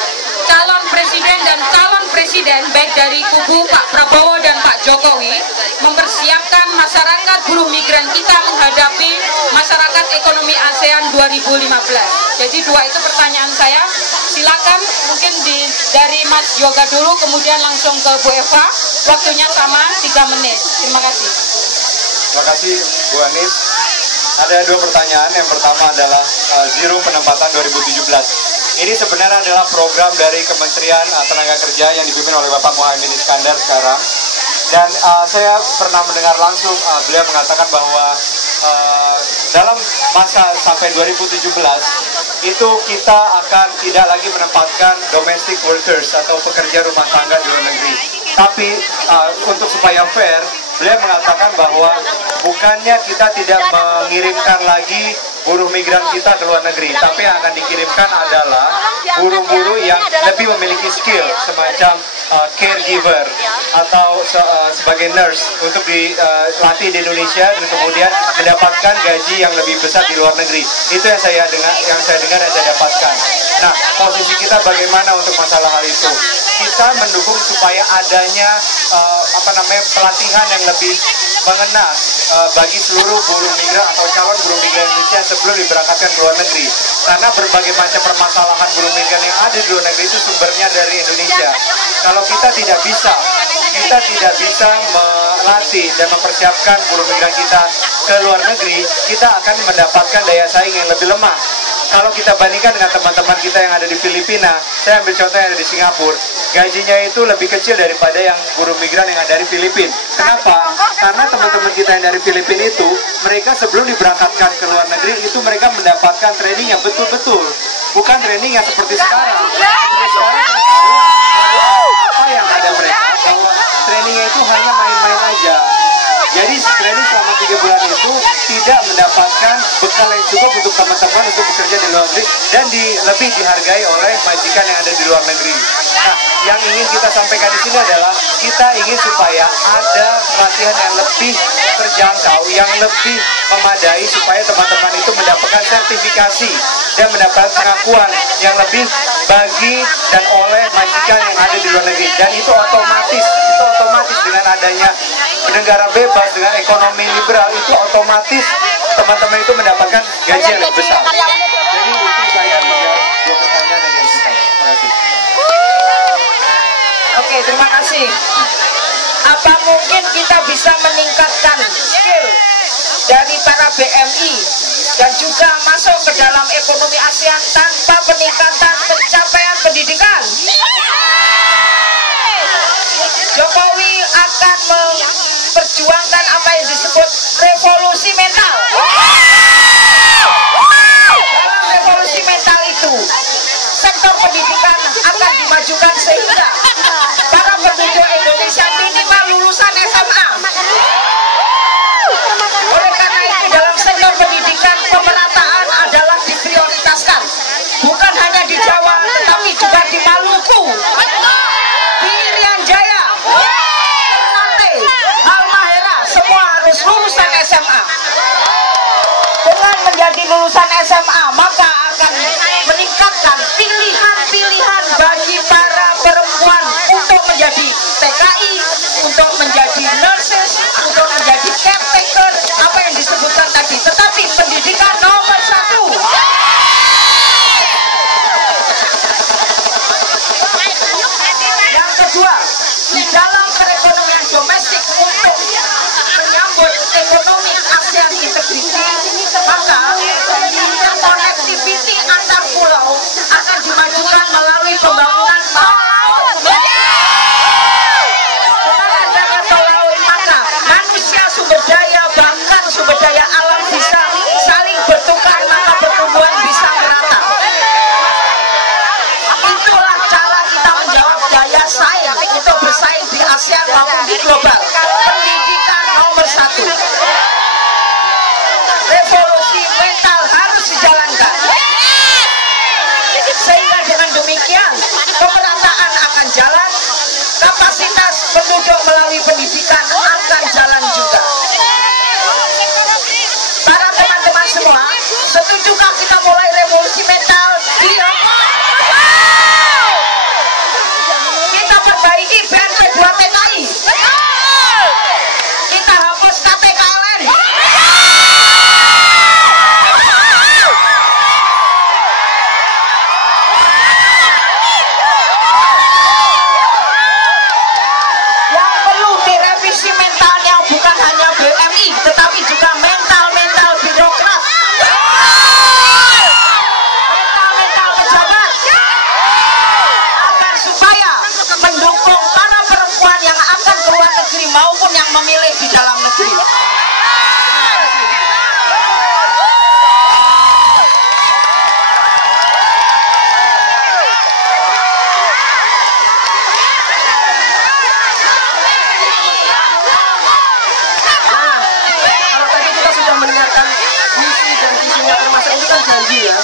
calon presiden dan calon presiden baik dari kubu Pak Prabowo dan Pak Jokowi mempersiapkan masyarakat buruh migran kita menghadapi masyarakat ekonomi ASEAN 2015. Jadi 2 itu pertanyaan saya. Silakan mungkin dari Mas Yoga dulu, kemudian langsung ke Bu Eva. Waktunya sama 3 menit. Terima kasih. Terima kasih Bu Anis. Ada 2 pertanyaan. Yang pertama adalah Zero Penempatan 2017. Ini sebenarnya adalah program dari Kementerian Tenaga Kerja yang dipimpin oleh Bapak Muhaimin Iskandar sekarang. Dan saya pernah mendengar langsung beliau mengatakan bahwa dalam masa sampai 2017 itu kita akan tidak lagi menempatkan domestic workers atau pekerja rumah tangga di luar negeri. Tapi untuk supaya fair, beliau mengatakan bahwa bukannya kita tidak mengirimkan lagi buruh migran kita ke luar negeri, tapi yang akan dikirimkan adalah buruh-buruh yang lebih memiliki skill semacam caregiver atau sebagai nurse untuk dilatih di Indonesia dan kemudian mendapatkan gaji yang lebih besar di luar negeri. Itu yang saya dengar dan saya dapatkan. Nah, posisi kita bagaimana untuk masalah hal itu? Kita mendukung supaya adanya pelatihan yang lebih mengena bagi seluruh buruh migran atau calon buruh migran Indonesia sebelum diberangkatkan ke luar negeri. Karena berbagai macam permasalahan buruh migran yang ada di luar negeri itu sumbernya dari Indonesia. Kalau kita tidak bisa melatih dan mempersiapkan buruh migran kita ke luar negeri, kita akan mendapatkan daya saing yang lebih lemah. Kalau kita bandingkan dengan teman-teman kita yang ada di Filipina, saya ambil contoh yang ada di Singapura, gajinya itu lebih kecil daripada yang buruh migran yang ada di Filipina. Kenapa? Karena teman-teman kita yang dari Filipina itu, mereka sebelum diberangkatkan ke luar negeri, itu mereka mendapatkan training yang betul-betul. Bukan training yang seperti sekarang. Seperti sekarang, apa yang ada mereka, bahwa trainingnya itu hanya main-main aja. Jadi training selama 3 bulan itu tidak mendapatkan bekal yang cukup untuk teman-teman untuk bekerja di luar negeri dan lebih dihargai oleh majikan yang ada di luar negeri. Nah, yang ingin kita sampaikan di sini adalah kita ingin supaya ada pelatihan yang lebih terjangkau, yang lebih memadai supaya teman-teman itu mendapatkan sertifikasi dan mendapatkan pengakuan yang lebih bagi dan oleh majikan yang ada di luar negeri. Dan itu otomatis dengan adanya negara bebas, dengan ekonomi liberal, itu otomatis teman-teman itu mendapatkan gaji yang lebih besar. Jadi itu saya menjawab 2 pertanyaan dari kita. Terima kasih. Oke, terima kasih. Apa mungkin kita bisa meningkatkan skill dari para BMI dan juga masuk ke dalam ekonomi ASEAN tanpa peningkatan pencapaian pendidikan? Jokowi akan memperjuangkan apa yang disebut revolusi mental. Dalam revolusi mental itu, sektor pendidikan akan dimajukan sehingga para penduduk Indonesia minimal lulusan SMA. Oleh karena itu, dalam sektor pendidikan pemerataan adalah diprioritaskan, bukan hanya di Jawa tetapi juga di Maluku, di Irian Jaya, Ternate, Halmahera, semua harus lulusan SMA. Dengan menjadi lulusan SMA, maka akan meningkatkan pilihan-pilihan bagi para perempuan untuk menjadi TKI, untuk menjadi nurses, untuk menjadi caretaker, apa yang disebutkan tadi. Tetapi pendidikan nomor 1. Yang kedua, di dalam perekonomian domestik untuk menyambut ekonomi ASEAN integrity, maka interconnectivity antar pulau akan dimajukan melalui pembangunan tol laut. Dengan adanya tol laut, maka manusia, sumber daya, bahkan sumber daya alam bisa saling bertukar, maka pertumbuhan bisa merata. Itulah cara kita menjawab daya saing untuk bersaing di ASEAN maupun di global. Pendidikan nomor 1. Revolusi mental harus dijalankan. Sehingga dengan demikian pemerataan akan jalan, kapasitas penduduk melalui pendidikan akan jalan juga. Para teman-teman semua, setujukah kita mulai revolusi mental di Hongkong? Kita perbaiki BNP 2 TKI. Kita hapus KTKLN. Yang perlu direvisi mentalnya bukan hanya BMI, tetapi juga mental-mental birokrat, mental-mental pejabat, agar supaya mendukung para perempuan yang akan keluar negeri maupun yang memilih di dalam negeri. itu kan janji ya.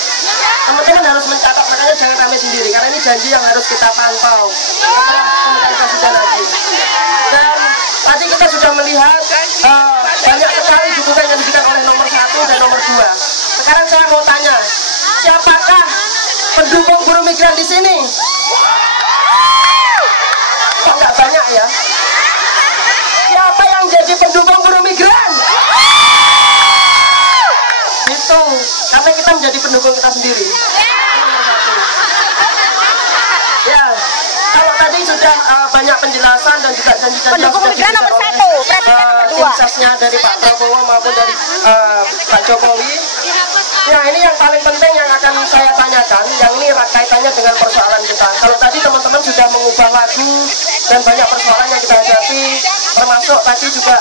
Teman-teman harus mencatat, makanya jangan kami sendiri, karena ini janji yang harus kita pantau setelah pemilihan presiden nanti. Dan tadi kita sudah melihat banyak sekali dukungan yang diberikan oleh nomor 1 dan nomor 2. Sekarang saya mau tanya, siapakah pendukung buruh migran di sini? Kok nggak banyak ya? Siapa yang jadi pendukung buruh migran? Itu, karena kita menjadi pendukung kita sendiri. Nomor 1. Ya, kalau tadi sudah banyak penjelasan dan juga janji-janji yang sudah diberikan oleh tim sesnya dari Pak Prabowo maupun dari Pak Jokowi. Ya, ini yang paling penting yang akan saya tanyakan, yang ini kaitannya dengan persoalan kita. Kalau tadi teman-teman sudah mengubah lagu dan banyak persoalan yang kita hadapi, termasuk tadi juga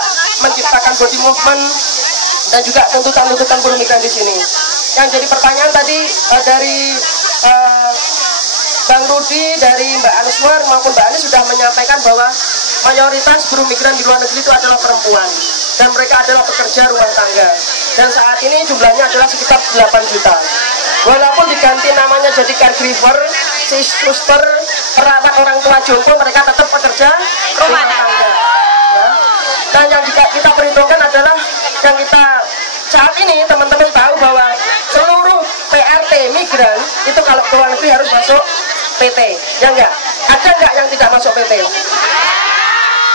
menciptakan body movement dan juga tuntutan-tuntutan buruh migran di sini. Yang jadi pertanyaan tadi dari Bang Rudi, dari Mbak Aniswar maupun Mbak Anis sudah menyampaikan bahwa mayoritas buruh migran di luar negeri itu adalah perempuan dan mereka adalah pekerja rumah tangga, dan saat ini jumlahnya adalah sekitar 8 juta. Walaupun diganti namanya jadi caregiver, suster, perawat orang tua jompo, mereka tetap pekerja rumah tangga ya. Dan yang kita perhitungkan adalah yang kita saat ini teman-teman tahu bahwa seluruh PRT migran itu kalau ke luar negeri harus masuk PT, ya enggak? Ada enggak yang tidak masuk PT?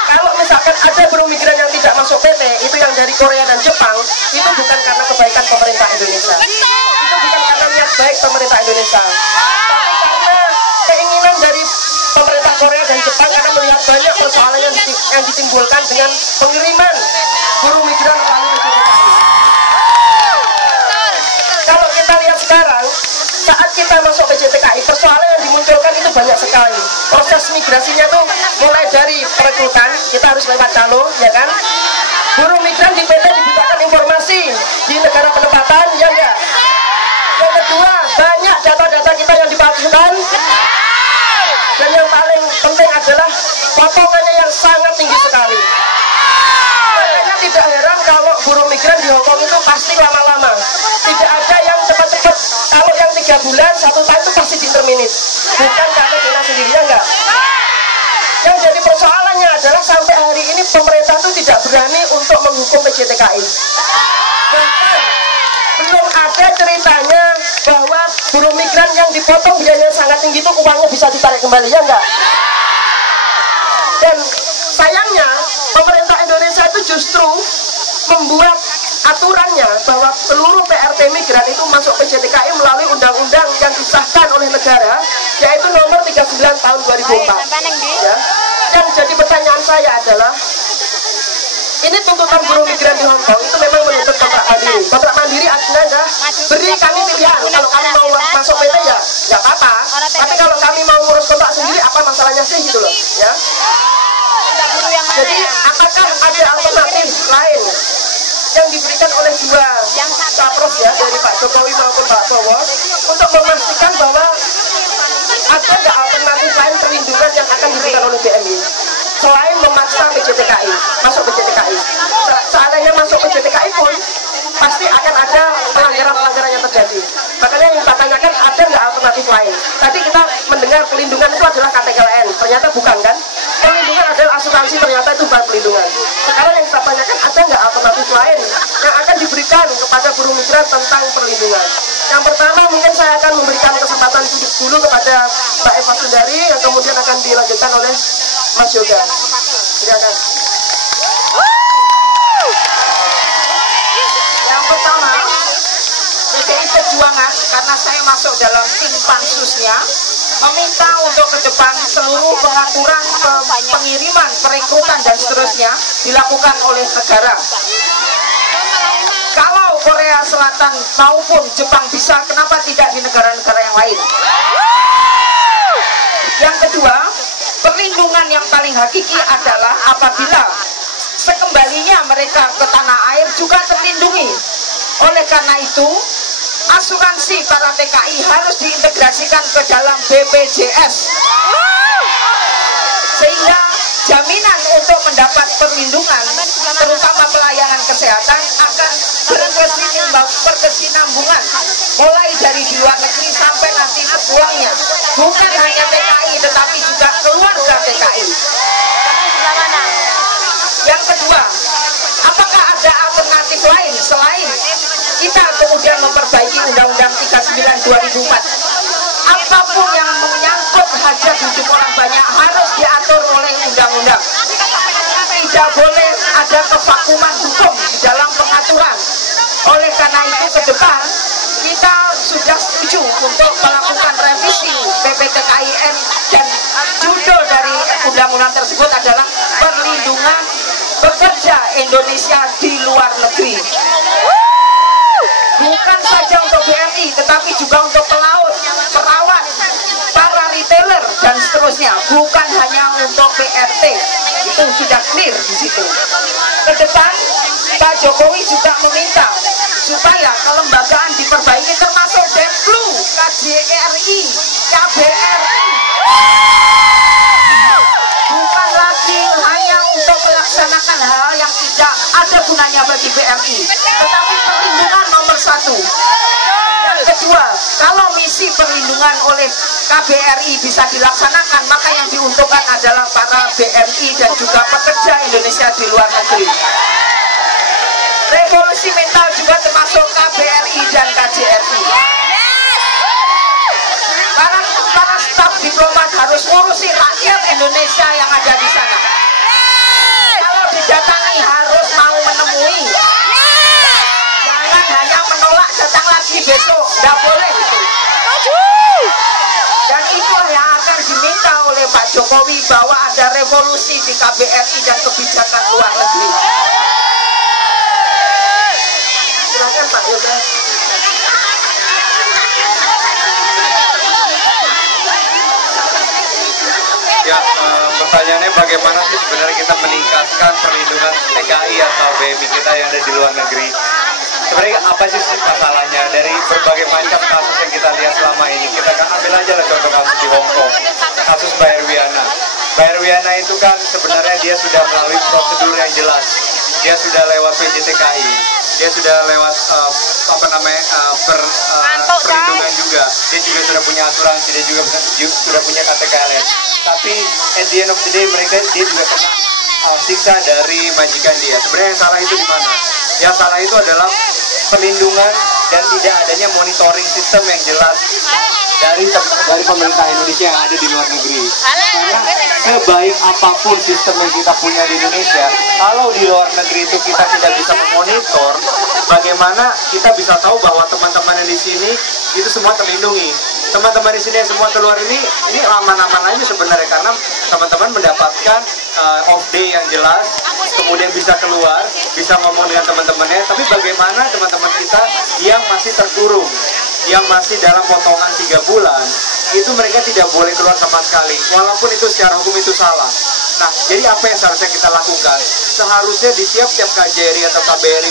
Kalau misalkan ada buruh migran yang tidak masuk PT, itu yang dari Korea dan Jepang, itu bukan karena kebaikan pemerintah Indonesia. Itu bukan karena niat baik pemerintah Indonesia. Tapi karena keinginan dari pemerintah Korea dan Jepang karena melihat banyak persoalan yang ditimbulkan dengan pengiriman buruh migran melalui PJTKI. Kalau kita lihat sekarang, saat kita masuk PJTKI, persoalan yang dimunculkan itu banyak sekali. Proses migrasinya tuh mulai dari perekrutan, kita harus lewat calo, ya kan? Buruh migran di PT dibukakan informasi di negara penempatan, ya enggak? Yang kedua, banyak data-data kita yang dipalsukan. Dan yang paling penting adalah potongannya yang sangat tinggi sekali. Makanya tidak heran kalau buruh migran di Hongkong itu pasti lama-lama. Tidak ada yang cepat-cepat. Kalau yang 3 bulan, 1 tahun itu pasti determinate. Bukan karena kita sendirinya enggak. Yang jadi persoalannya adalah sampai hari ini pemerintah itu tidak berani untuk menghukum PJTKI. Bahkan belum ada ceritanya bahwa buruh migran yang dipotong biayanya sangat tinggi itu uangnya bisa ditarik kembali, ya enggak? Dan sayangnya pemerintah Indonesia itu justru membuat aturannya bahwa seluruh PRT migran itu masuk PJTKI melalui undang-undang yang disahkan oleh negara, yaitu nomor 39 tahun 2004. Ya. Yang jadi pertanyaan saya adalah, ini tuntutan buruh migran di Hongkong itu memang menuntut kontrak mandiri. Kontrak mandiri artinya beri kami pilihan. Kalau kami mau masuk PT ya nggak apa-apa. Tapi kalau kami mau ngurus kontrak sendiri, apa masalahnya sih gitu loh, ya? Jadi apakah ada alternatif lain yang diberikan oleh dua capres ya, dari Pak Jokowi maupun Pak Prabowo, untuk memastikan bahwa ada nggak alternatif lain perlindungan yang akan diberikan oleh BMI selain memaksa PJTKI masuk PJTKI? Seandainya masuk PJTKI pun pasti akan ada pelanggaran-pelanggaran yang terjadi. Makanya yang kita tanyakan, ada nggak alternatif lain? Tadi kita mendengar pelindungan itu adalah KTKLN, ternyata bukan kan? Pelindungan adalah asuransi, ternyata itu bukan pelindungan. Sekarang yang kita tanyakan, ada nggak alternatif lain yang akan diberikan kepada buruh migran tentang perlindungan? Yang pertama, mungkin saya akan memberikan kesempatan dulu kepada Mbak Eva Sundari, yang kemudian akan dilanjutkan oleh Mas Yoga. Silakan. Yang pertama, PDI Perjuangan, karena saya masuk dalam tim pansusnya, meminta untuk ke depan seluruh pengaturan pengiriman, perekrutan dan seterusnya dilakukan oleh negara. Kalau Korea Selatan maupun Jepang bisa, kenapa tidak di negara-negara yang lain? Yang kedua, perlindungan yang paling hakiki adalah apabila sekembalinya mereka ke tanah air juga terlindungi. Oleh karena itu, asuransi para TKI harus diintegrasikan ke dalam BPJS, sehingga jaminan untuk mendapat perlindungan, terutama pelayanan kesehatan, akan berkesinambungan mulai dari di luar negeri sampai nanti sepulangnya, bukan hanya TKI tetapi juga keluarga TKI. Yang kedua, apakah ada alternatif lain selain kita kemudian memperbaiki Undang-Undang 39 2004? Apapun yang menyangkut hajat hidup orang banyak harus diatur oleh undang-undang. Tidak boleh ada kevakuman hukum di dalam pengaturan. Oleh karena itu ke depan kita sudah setuju untuk melakukan revisi PPTKIN dan judul dari undang-undang tersebut adalah perlindungan pekerja Indonesia di luar negeri. Bukan saja untuk BMI tetapi juga untuk pelaut, perawat, para retailer dan seterusnya, bukan hanya untuk PRT. Itu sudah clear di situ. Ke depan Pak Jokowi juga meminta supaya kelembagaan diperbaiki termasuk Deplu, KJRI, KBRI. Bukan lagi hanya untuk melaksanakan hal yang tidak ada gunanya bagi BMI, tetapi perlindungan nomor satu. Yang kedua, kalau misi perlindungan oleh KBRI bisa dilaksanakan, maka yang diuntungkan adalah para BMI dan juga pekerja Indonesia di luar negeri. Revolusi mental juga termasuk KBRI dan KJRI. Para staf diplomat harus ngurusi rakyat Indonesia yang ada di sana. Kalau didatangi harus mau menemui. Jangan hanya menolak, datang lagi besok, nggak boleh itu. Dan itulah yang akan diminta oleh Pak Jokowi, bahwa ada revolusi di KBRI dan kebijakan luar negeri. Silakan Pak Yoga. Ya, pertanyaannya bagaimana sih sebenarnya kita meningkatkan perlindungan TKI atau BMI kita yang ada di luar negeri? Sebenarnya apa sih masalahnya dari berbagai macam kasus yang kita lihat selama ini? Kita kan ambil aja lah contoh kasus di Hong Kong, kasus Mbak Erwiana. Mbak Erwiana itu kan sebenarnya dia sudah melalui prosedur yang jelas. Dia sudah lewat PJTKI, dia sudah lewat perlindungan juga. Dia juga sudah punya asuransi, dia juga sudah punya KTKLN. Tapi at the end of the day dia juga kena siksa dari majikan dia. Sebenarnya yang salah itu di mana? Yang salah itu adalah perlindungan dan tidak adanya monitoring sistem yang jelas dari pemerintah Indonesia yang ada di luar negeri. Karena sebaik apapun sistem yang kita punya di Indonesia, kalau di luar negeri itu kita tidak bisa memonitor, bagaimana kita bisa tahu bahwa teman-teman yang di sini itu semua terlindungi. Teman-teman di sini yang semua keluar ini aman-aman aja sebenarnya, karena teman-teman mendapatkan off day yang jelas, kemudian bisa keluar, bisa ngomong dengan teman-temannya. Tapi bagaimana teman-teman kita yang masih terkurung, yang masih dalam potongan 3 bulan, itu mereka tidak boleh keluar sama sekali, walaupun itu secara hukum itu salah. Nah, jadi apa yang seharusnya kita lakukan? Seharusnya di tiap-tiap KJRI atau KBRI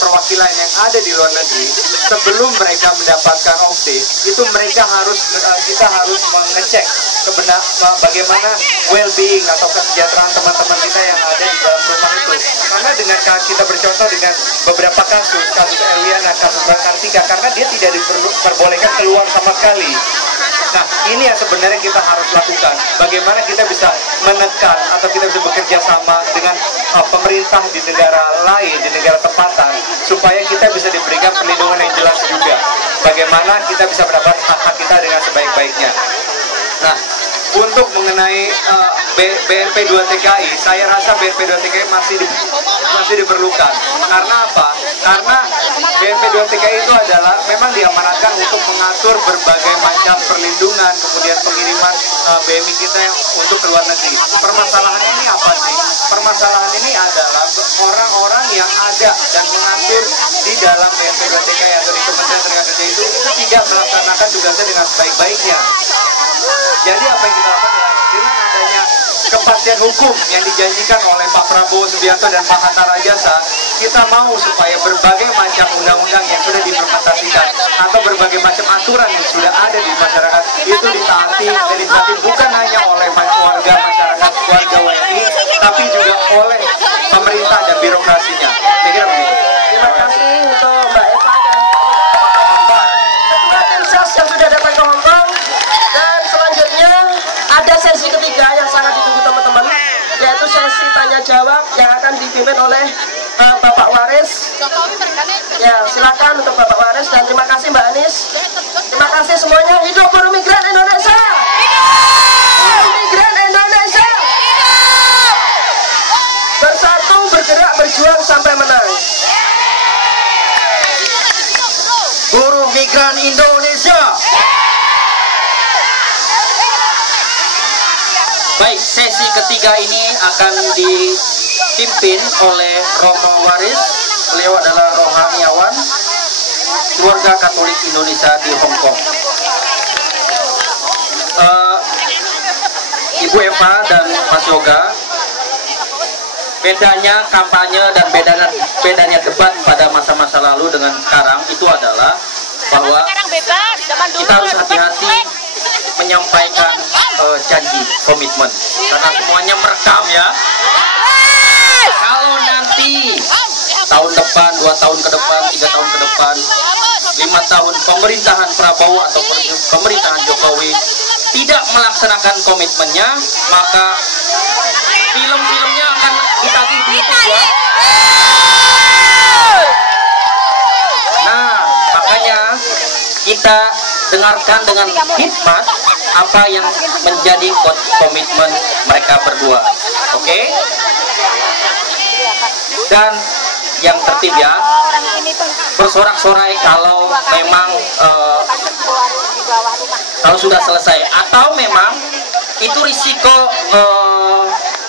perwakilan yang ada di luar negeri, sebelum mereka mendapatkan off day, itu kita harus mengecek bagaimana well-being atau kesejahteraan teman-teman kita yang ada di dalam rumah itu. Karena dengan kita bercontoh dengan beberapa kasus Erwiana, kasus Mbak Kartika, karena dia tidak diperbolehkan keluar sama sekali. Nah, ini yang sebenarnya kita harus lakukan. Bagaimana kita bisa menekan atau kita bisa bekerja sama dengan pemerintah di negara lain, di negara tempatan, supaya kita bisa diberikan perlindungan yang jelas juga. Bagaimana kita bisa mendapat hak-hak kita dengan sebaik-baiknya. Nah, untuk mengenai BNP 2 TKI, saya rasa BNP 2 TKI masih diperlukan. Karena apa? Karena BNP 2 TKI itu adalah memang diamanatkan untuk mengatur berbagai macam perlindungan, kemudian pengiriman BMI kita untuk ke luar negeri. Permasalahan ini apa sih? Permasalahan ini adalah orang-orang yang ada dan mengatur di dalam BNP 2 TKI atau di Kementerian Tenaga Kerja itu tidak melaksanakan tugasnya dengan sebaik-baiknya. Jadi apa yang kita lakukan dengan adanya kepastian hukum yang dijanjikan oleh Pak Prabowo Subianto dan Pak Hatta Rajasa, kita mau supaya berbagai macam undang-undang yang sudah diimplementasikan atau berbagai macam aturan yang sudah ada di masyarakat itu ditaati bukan hanya oleh warga masyarakat, warga WNI, sesi ketiga yang sangat ditunggu teman-teman, yaitu sesi tanya jawab yang akan dipimpin oleh Bapak Waris. Ya, silakan untuk Bapak Waris dan terima kasih Mbak Anis. Terima kasih semuanya. Hidup buruh migran Indonesia. Buruh migran Indonesia. Bersatu, bergerak, berjuang sampai menang. Buruh migran Indonesia. Baik, sesi ketiga ini akan dipimpin oleh Romo Waris. Beliau adalah rohaniawan keluarga Katolik Indonesia di Hong Kong. Ibu Eva dan Mas Yoga, bedanya kampanye dan bedanya debat pada masa-masa lalu dengan sekarang itu adalah bahwa kita harus hati-hati menyampaikan janji, komitmen, karena semuanya merekam ya. Kalau nanti tahun depan, 2 tahun ke depan, 3 tahun ke depan, 5 tahun pemerintahan Prabowo atau pemerintahan Jokowi tidak melaksanakan komitmennya, maka film-filmnya akan ditagih di YouTube ya. Nah, makanya kita dengarkan dengan hikmat apa yang menjadi komitmen mereka berdua. Oke? Dan yang tertib ya, bersorak-sorai kalau memang kalau sudah selesai, atau memang itu risiko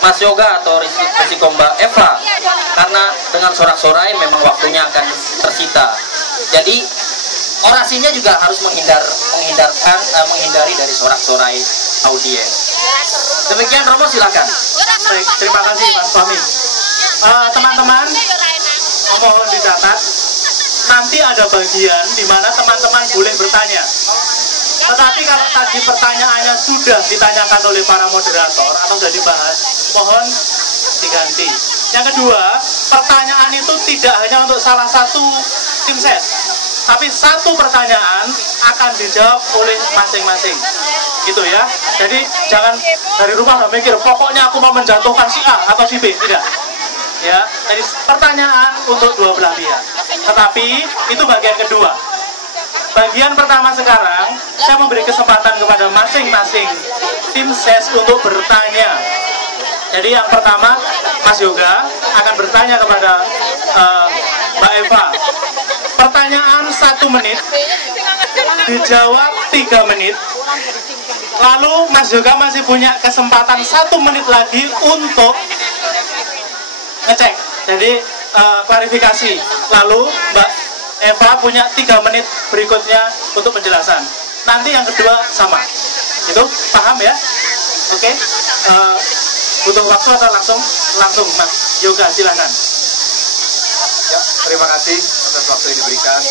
Mas Yoga atau risiko Mbak Eva, karena dengan sorak-sorai memang waktunya akan tersita. Jadi orasinya juga harus menghindari dari sorak-sorai audiens. Demikian Romo, silakan. Baik, terima kasih Mas Fahmi. Teman-teman, mohon dicatat, nanti ada bagian di mana teman-teman boleh bertanya. Tetapi kalau tadi pertanyaannya sudah ditanyakan oleh para moderator atau sudah dibahas, mohon diganti. Yang kedua, pertanyaan itu tidak hanya untuk salah satu tim ses, tapi satu pertanyaan akan dijawab oleh masing-masing. Gitu ya. Jadi jangan dari rumah nggak mikir, pokoknya aku mau menjatuhkan si A atau si B, tidak. Ya, jadi pertanyaan untuk dua belah pihak. Tetapi itu bagian kedua. Bagian pertama sekarang, saya memberi kesempatan kepada masing-masing tim ses untuk bertanya. Jadi yang pertama, Mas Yoga akan bertanya kepada Mbak Eva. Pertanyaan 1 menit, dijawab 3 menit. Lalu Mas Yoga masih punya kesempatan 1 menit lagi untuk ngecek. Jadi klarifikasi. Lalu Mbak Eva punya 3 menit berikutnya untuk penjelasan. Nanti yang kedua sama. Itu paham ya? Oke. Butuh waktu atau langsung Mas Yoga, silakan. Ya, terima kasih atas waktu yang diberikan.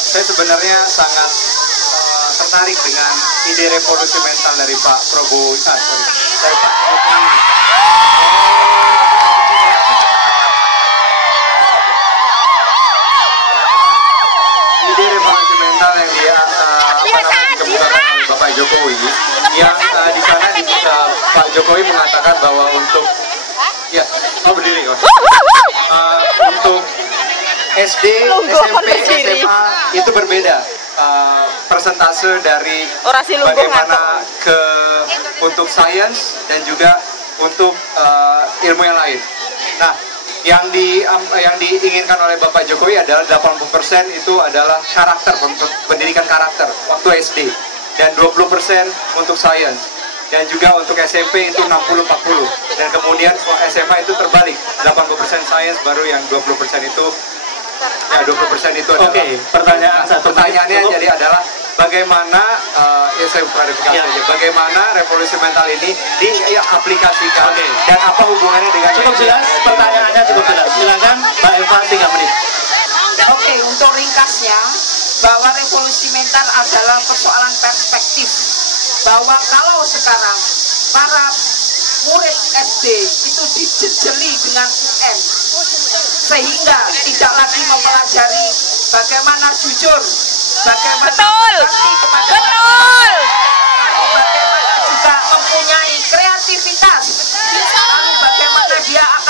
Saya sebenarnya sangat tertarik dengan ide revolusi mental dari Pak Prabowo. Dari Pak Jokowi. Ide revolusi mental yang dia dikemukakan oleh Bapak Jokowi, yang di sana Pak Jokowi mengatakan bahwa untuk berdiri untuk SD, SMP, SMA itu berbeda persentase dari bagaimana untuk sains dan juga untuk ilmu yang lain. Nah, yang diinginkan oleh Bapak Jokowi adalah 80% itu adalah karakter, pendidikan karakter waktu SD, dan 20% untuk sains. Dan juga untuk SMP itu 60-40, dan kemudian SMA itu terbalik, 80% sains, baru yang 20% itu ya 20% itu adalah. Oke, pertanyaannya jadi adalah bagaimana saya klarifikasi aja, bagaimana revolusi mental ini diaplikasikan dan apa hubungannya dengan cukup jelas, pertanyaannya cukup jelas. Silakan Mbak Eva, 3 menit. Oke, untuk ringkasnya, bahwa revolusi mental adalah persoalan perspektif. Bahwa kalau sekarang para murid SD itu dijejeli dengan UN, sehingga tidak lagi mempelajari bagaimana jujur, bagaimana berbakti kepada orang tua, bagaimana juga mempunyai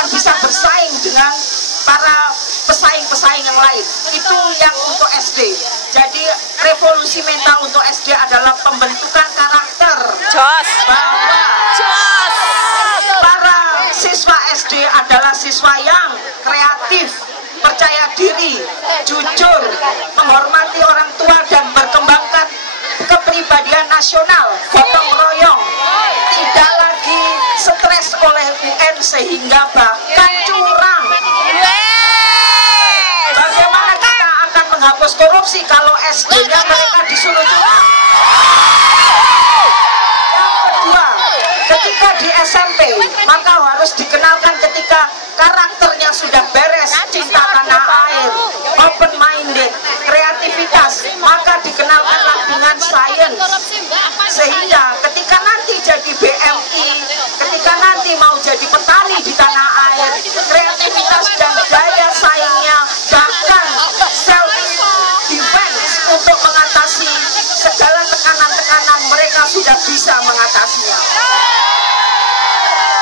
akan bisa bersaing dengan para pesaing-pesaing yang lain. Itu yang untuk SD. Jadi revolusi mental untuk SD adalah pembentukan karakter. Bahwa para siswa SD adalah siswa yang kreatif, percaya diri, jujur, menghormati orang tua dan berkembangkan kepribadian nasional, gotong royong, tidak lagi stres oleh UN sehingga bahkan curang. Bagaimana kita akan menghapus korupsi kalau SD-nya mereka disuruh curang? Yang kedua, ketika di SMP maka harus dikenalkan ketika karakternya sudah beres, cinta tanah air, open minded, kreativitas, maka dikenalkanlah dengan sains. Sehingga ketika nanti jadi BMI, ketika nanti mau jadi petani di tanah air, kreativitas dan daya saingnya, bahkan self defense untuk mengatasi segala tekanan-tekanan, mereka sudah bisa mengatasinya.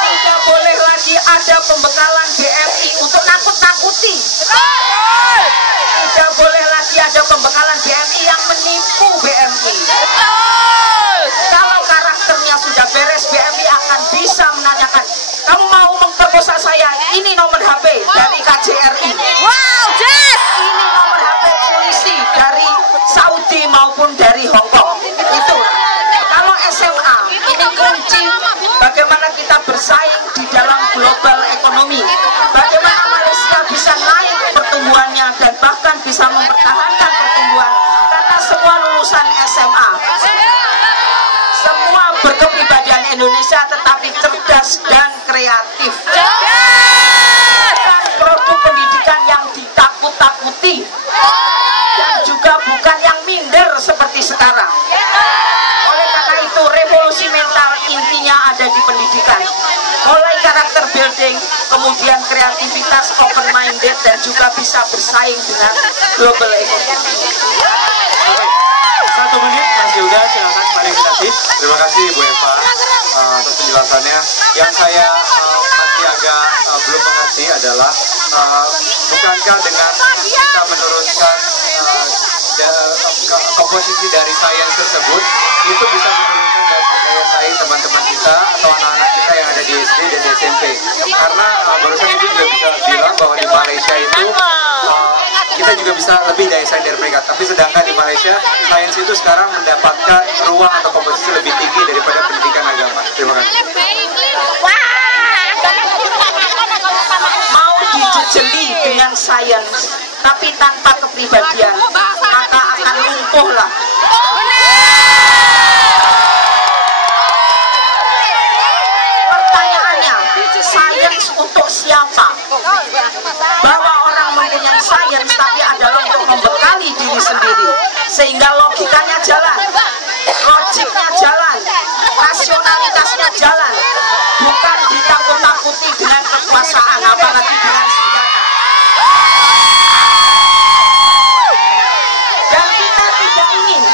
Tidak boleh lagi ada pembekalan BMI untuk nakut-nakuti. Tidak boleh lagi ada pembekalan BMI yang menipu BMI. Kalau karakternya sudah beres, BMI akan bisa menanyakan, kamu mau memperkosa saya, ini nomor HP dari KJRI. Ini nomor HP polisi dari Saudi maupun dari Hongkong. Itu. Kalau SMA, ini kunci bagaimana kita bersaing di dalam global ekonomi. Bagaimana Malaysia bisa naik pertumbuhannya dan bahkan bisa mempertahankan pertumbuhan karena semua lulusan SMA. Semua berkepribadian Indonesia tetapi cerdas dan kreatif. Bukan produk pendidikan yang ditakut-takuti dan juga bukan yang minder seperti sekarang. Oleh karena itu revolusi mental intinya ada di pendidikan. Mulai karakter building, kemudian kreativitas, open minded dan juga bisa bersaing dengan global economy. Oke, 1 menit Mas Yoga, silakan klarifikasi. Terima kasih Ibu Eva atas penjelasannya. Yang saya masih agak belum mengerti adalah bukankah dengan kita menurunkan komposisi dari sains tersebut itu bisa menurunkan daya saing teman-teman kita atau anak-anak kita yang ada di SD dan di SMP, karena barusan itu juga bisa bilang bahwa di Malaysia itu kita juga bisa lebih daya saing dari mereka, tapi sedangkan di Malaysia sains itu sekarang mendapatkan ruang atau komposisi lebih tinggi daripada pendidikan agama. Terima kasih. Mau dijejeli dengan sains tapi tanpa kepribadian, maka akan lumpuhlah. Pertanyaannya, sains untuk siapa? Bahwa orang mempunyai sains tapi adalah untuk membekali diri sendiri, sehingga logikanya jalan, logiknya jalan, rasionalitasnya jalan, bukan ditakut-takuti dengan kekuasaan, apalagi dengan senjata. Dan kita tidak ingin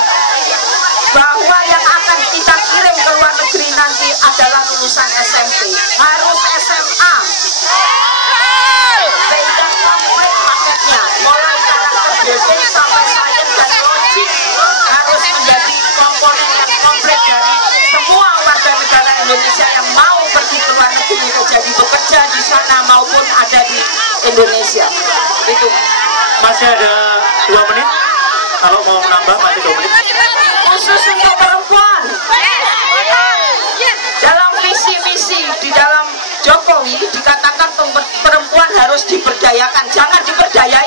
bahwa yang akan kita kirim ke luar negeri nanti adalah lulusan SMP, harus SMA. Sehingga komplit paketnya, mulai karakter building sampai sains dan logik harus menjadi komponen yang komplit dari semua warga negara Indonesia yang mau pergi ke luar negeri untuk jadi bekerja di sana maupun ada di Indonesia. Itu. Masih ada 2 menit. Kalau mau menambah masih 2 menit. Khusus untuk perempuan. Dalam visi misi di dalam Jokowi dikatakan perempuan harus diberdayakan, jangan diperdayai.